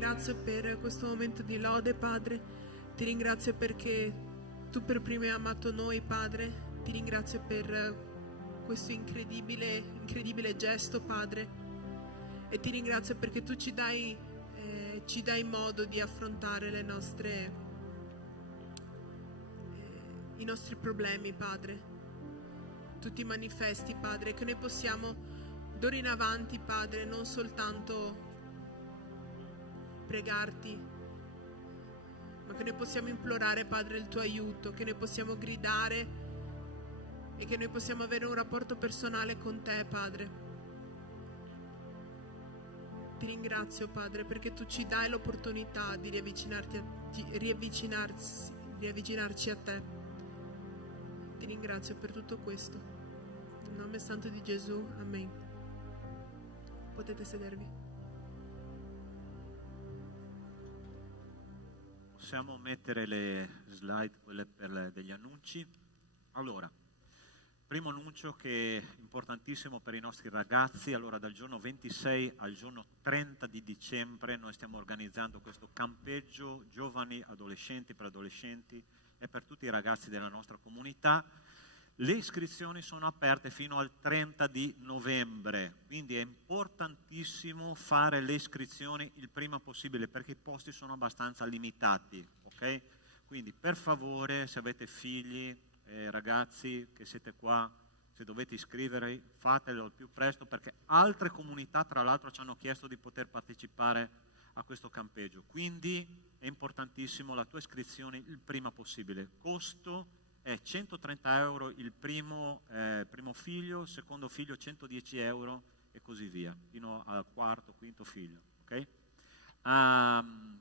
ringrazio per questo momento di lode, Padre. Ti ringrazio perché tu per primo hai amato noi, Padre. Ti ringrazio per questo incredibile gesto, Padre. E ti ringrazio perché tu ci dai modo di affrontare i nostri problemi, Padre. Tu ti manifesti, Padre, che noi possiamo d'ora in avanti, Padre, non soltanto pregarti, ma che noi possiamo implorare, Padre, il tuo aiuto, che noi possiamo gridare e che noi possiamo avere un rapporto personale con te, Padre. Ti ringrazio, Padre, perché tu ci dai l'opportunità di riavvicinarci a te. Ti ringrazio per tutto questo. Nel nome santo di Gesù, amen. Potete sedervi. Possiamo mettere le slide, quelle degli annunci. Allora, primo annuncio che è importantissimo per i nostri ragazzi. Allora, dal giorno 26 al giorno 30 di dicembre noi stiamo organizzando questo campeggio giovani, adolescenti, preadolescenti e per tutti i ragazzi della nostra comunità. Le iscrizioni sono aperte fino al 30 di novembre, quindi è importantissimo fare le iscrizioni il prima possibile perché i posti sono abbastanza limitati, ok? Quindi per favore, se avete figli, ragazzi che siete qua, se dovete iscrivervi, fatelo il più presto perché altre comunità tra l'altro ci hanno chiesto di poter partecipare a questo campeggio. Quindi è importantissimo la tua iscrizione il prima possibile. Costo è 130 euro il primo figlio, il secondo figlio 110 euro e così via, fino al quarto, quinto figlio. Okay?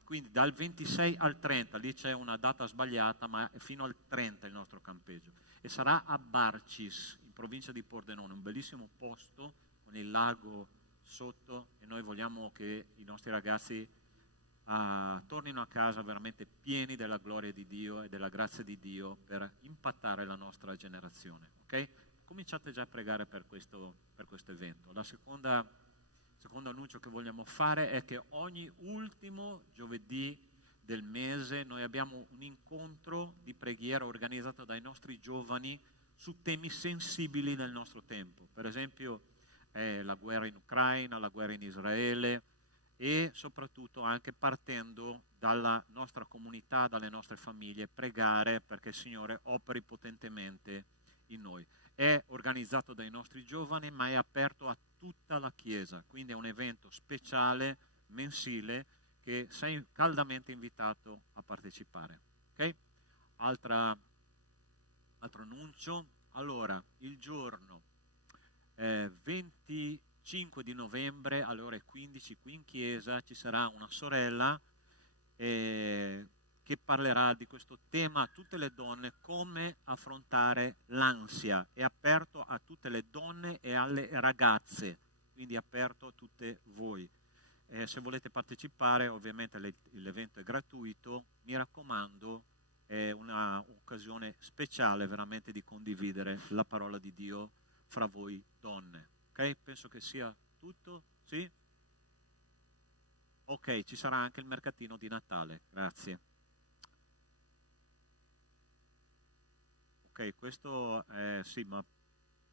Quindi dal 26 al 30, lì c'è una data sbagliata, ma è fino al 30 il nostro campeggio. E sarà a Barcis, in provincia di Pordenone, un bellissimo posto con il lago sotto e noi vogliamo che i nostri ragazzi tornino a casa veramente pieni della gloria di Dio e della grazia di Dio per impattare la nostra generazione. Okay? Cominciate già a pregare per questo evento. La secondo annuncio che vogliamo fare è che ogni ultimo giovedì del mese noi abbiamo un incontro di preghiera organizzato dai nostri giovani su temi sensibili del nostro tempo. Per esempio la guerra in Ucraina, la guerra in Israele, e soprattutto anche partendo dalla nostra comunità, dalle nostre famiglie, pregare perché il Signore operi potentemente in noi. È organizzato dai nostri giovani ma è aperto a tutta la Chiesa, quindi è un evento speciale, mensile, che sei caldamente invitato a partecipare. Okay? Altro annuncio, allora il giorno 25 di novembre alle ore 15 qui in chiesa ci sarà una sorella che parlerà di questo tema a tutte le donne, come affrontare l'ansia. È aperto a tutte le donne e alle ragazze, quindi aperto a tutte voi. Se volete partecipare, ovviamente l'evento è gratuito, mi raccomando, è un'occasione speciale veramente di condividere la parola di Dio fra voi donne. Ok, penso che sia tutto, sì? Ok, ci sarà anche il mercatino di Natale, grazie. Ok, questo sì, ma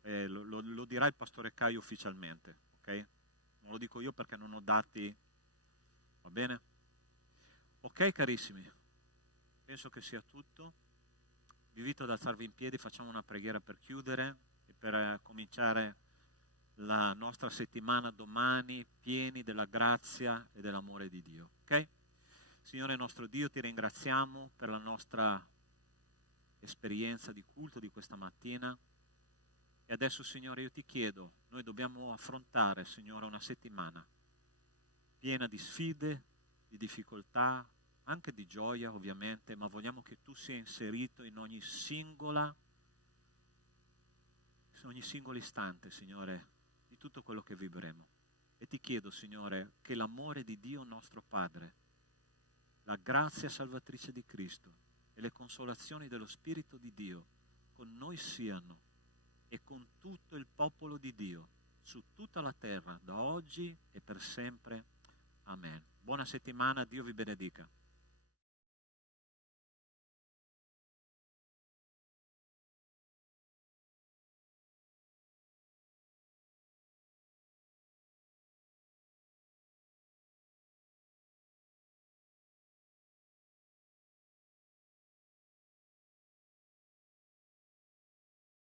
lo dirà il pastore Caio ufficialmente, ok? Non lo dico io perché non ho dati, va bene? Ok, carissimi, penso che sia tutto. Vi invito ad alzarvi in piedi, facciamo una preghiera per chiudere e per cominciare la nostra settimana domani pieni della grazia e dell'amore di Dio. Ok? Signore nostro Dio, ti ringraziamo per la nostra esperienza di culto di questa mattina e adesso, Signore, io ti chiedo, noi dobbiamo affrontare, Signore, una settimana piena di sfide, di difficoltà, anche di gioia ovviamente, ma vogliamo che tu sia inserito in ogni singolo istante, Signore, di tutto quello che vivremo. E ti chiedo, Signore, che l'amore di Dio nostro Padre, la grazia salvatrice di Cristo e le consolazioni dello Spirito di Dio con noi siano e con tutto il popolo di Dio su tutta la terra, da oggi e per sempre. Amen. Buona settimana, Dio vi benedica.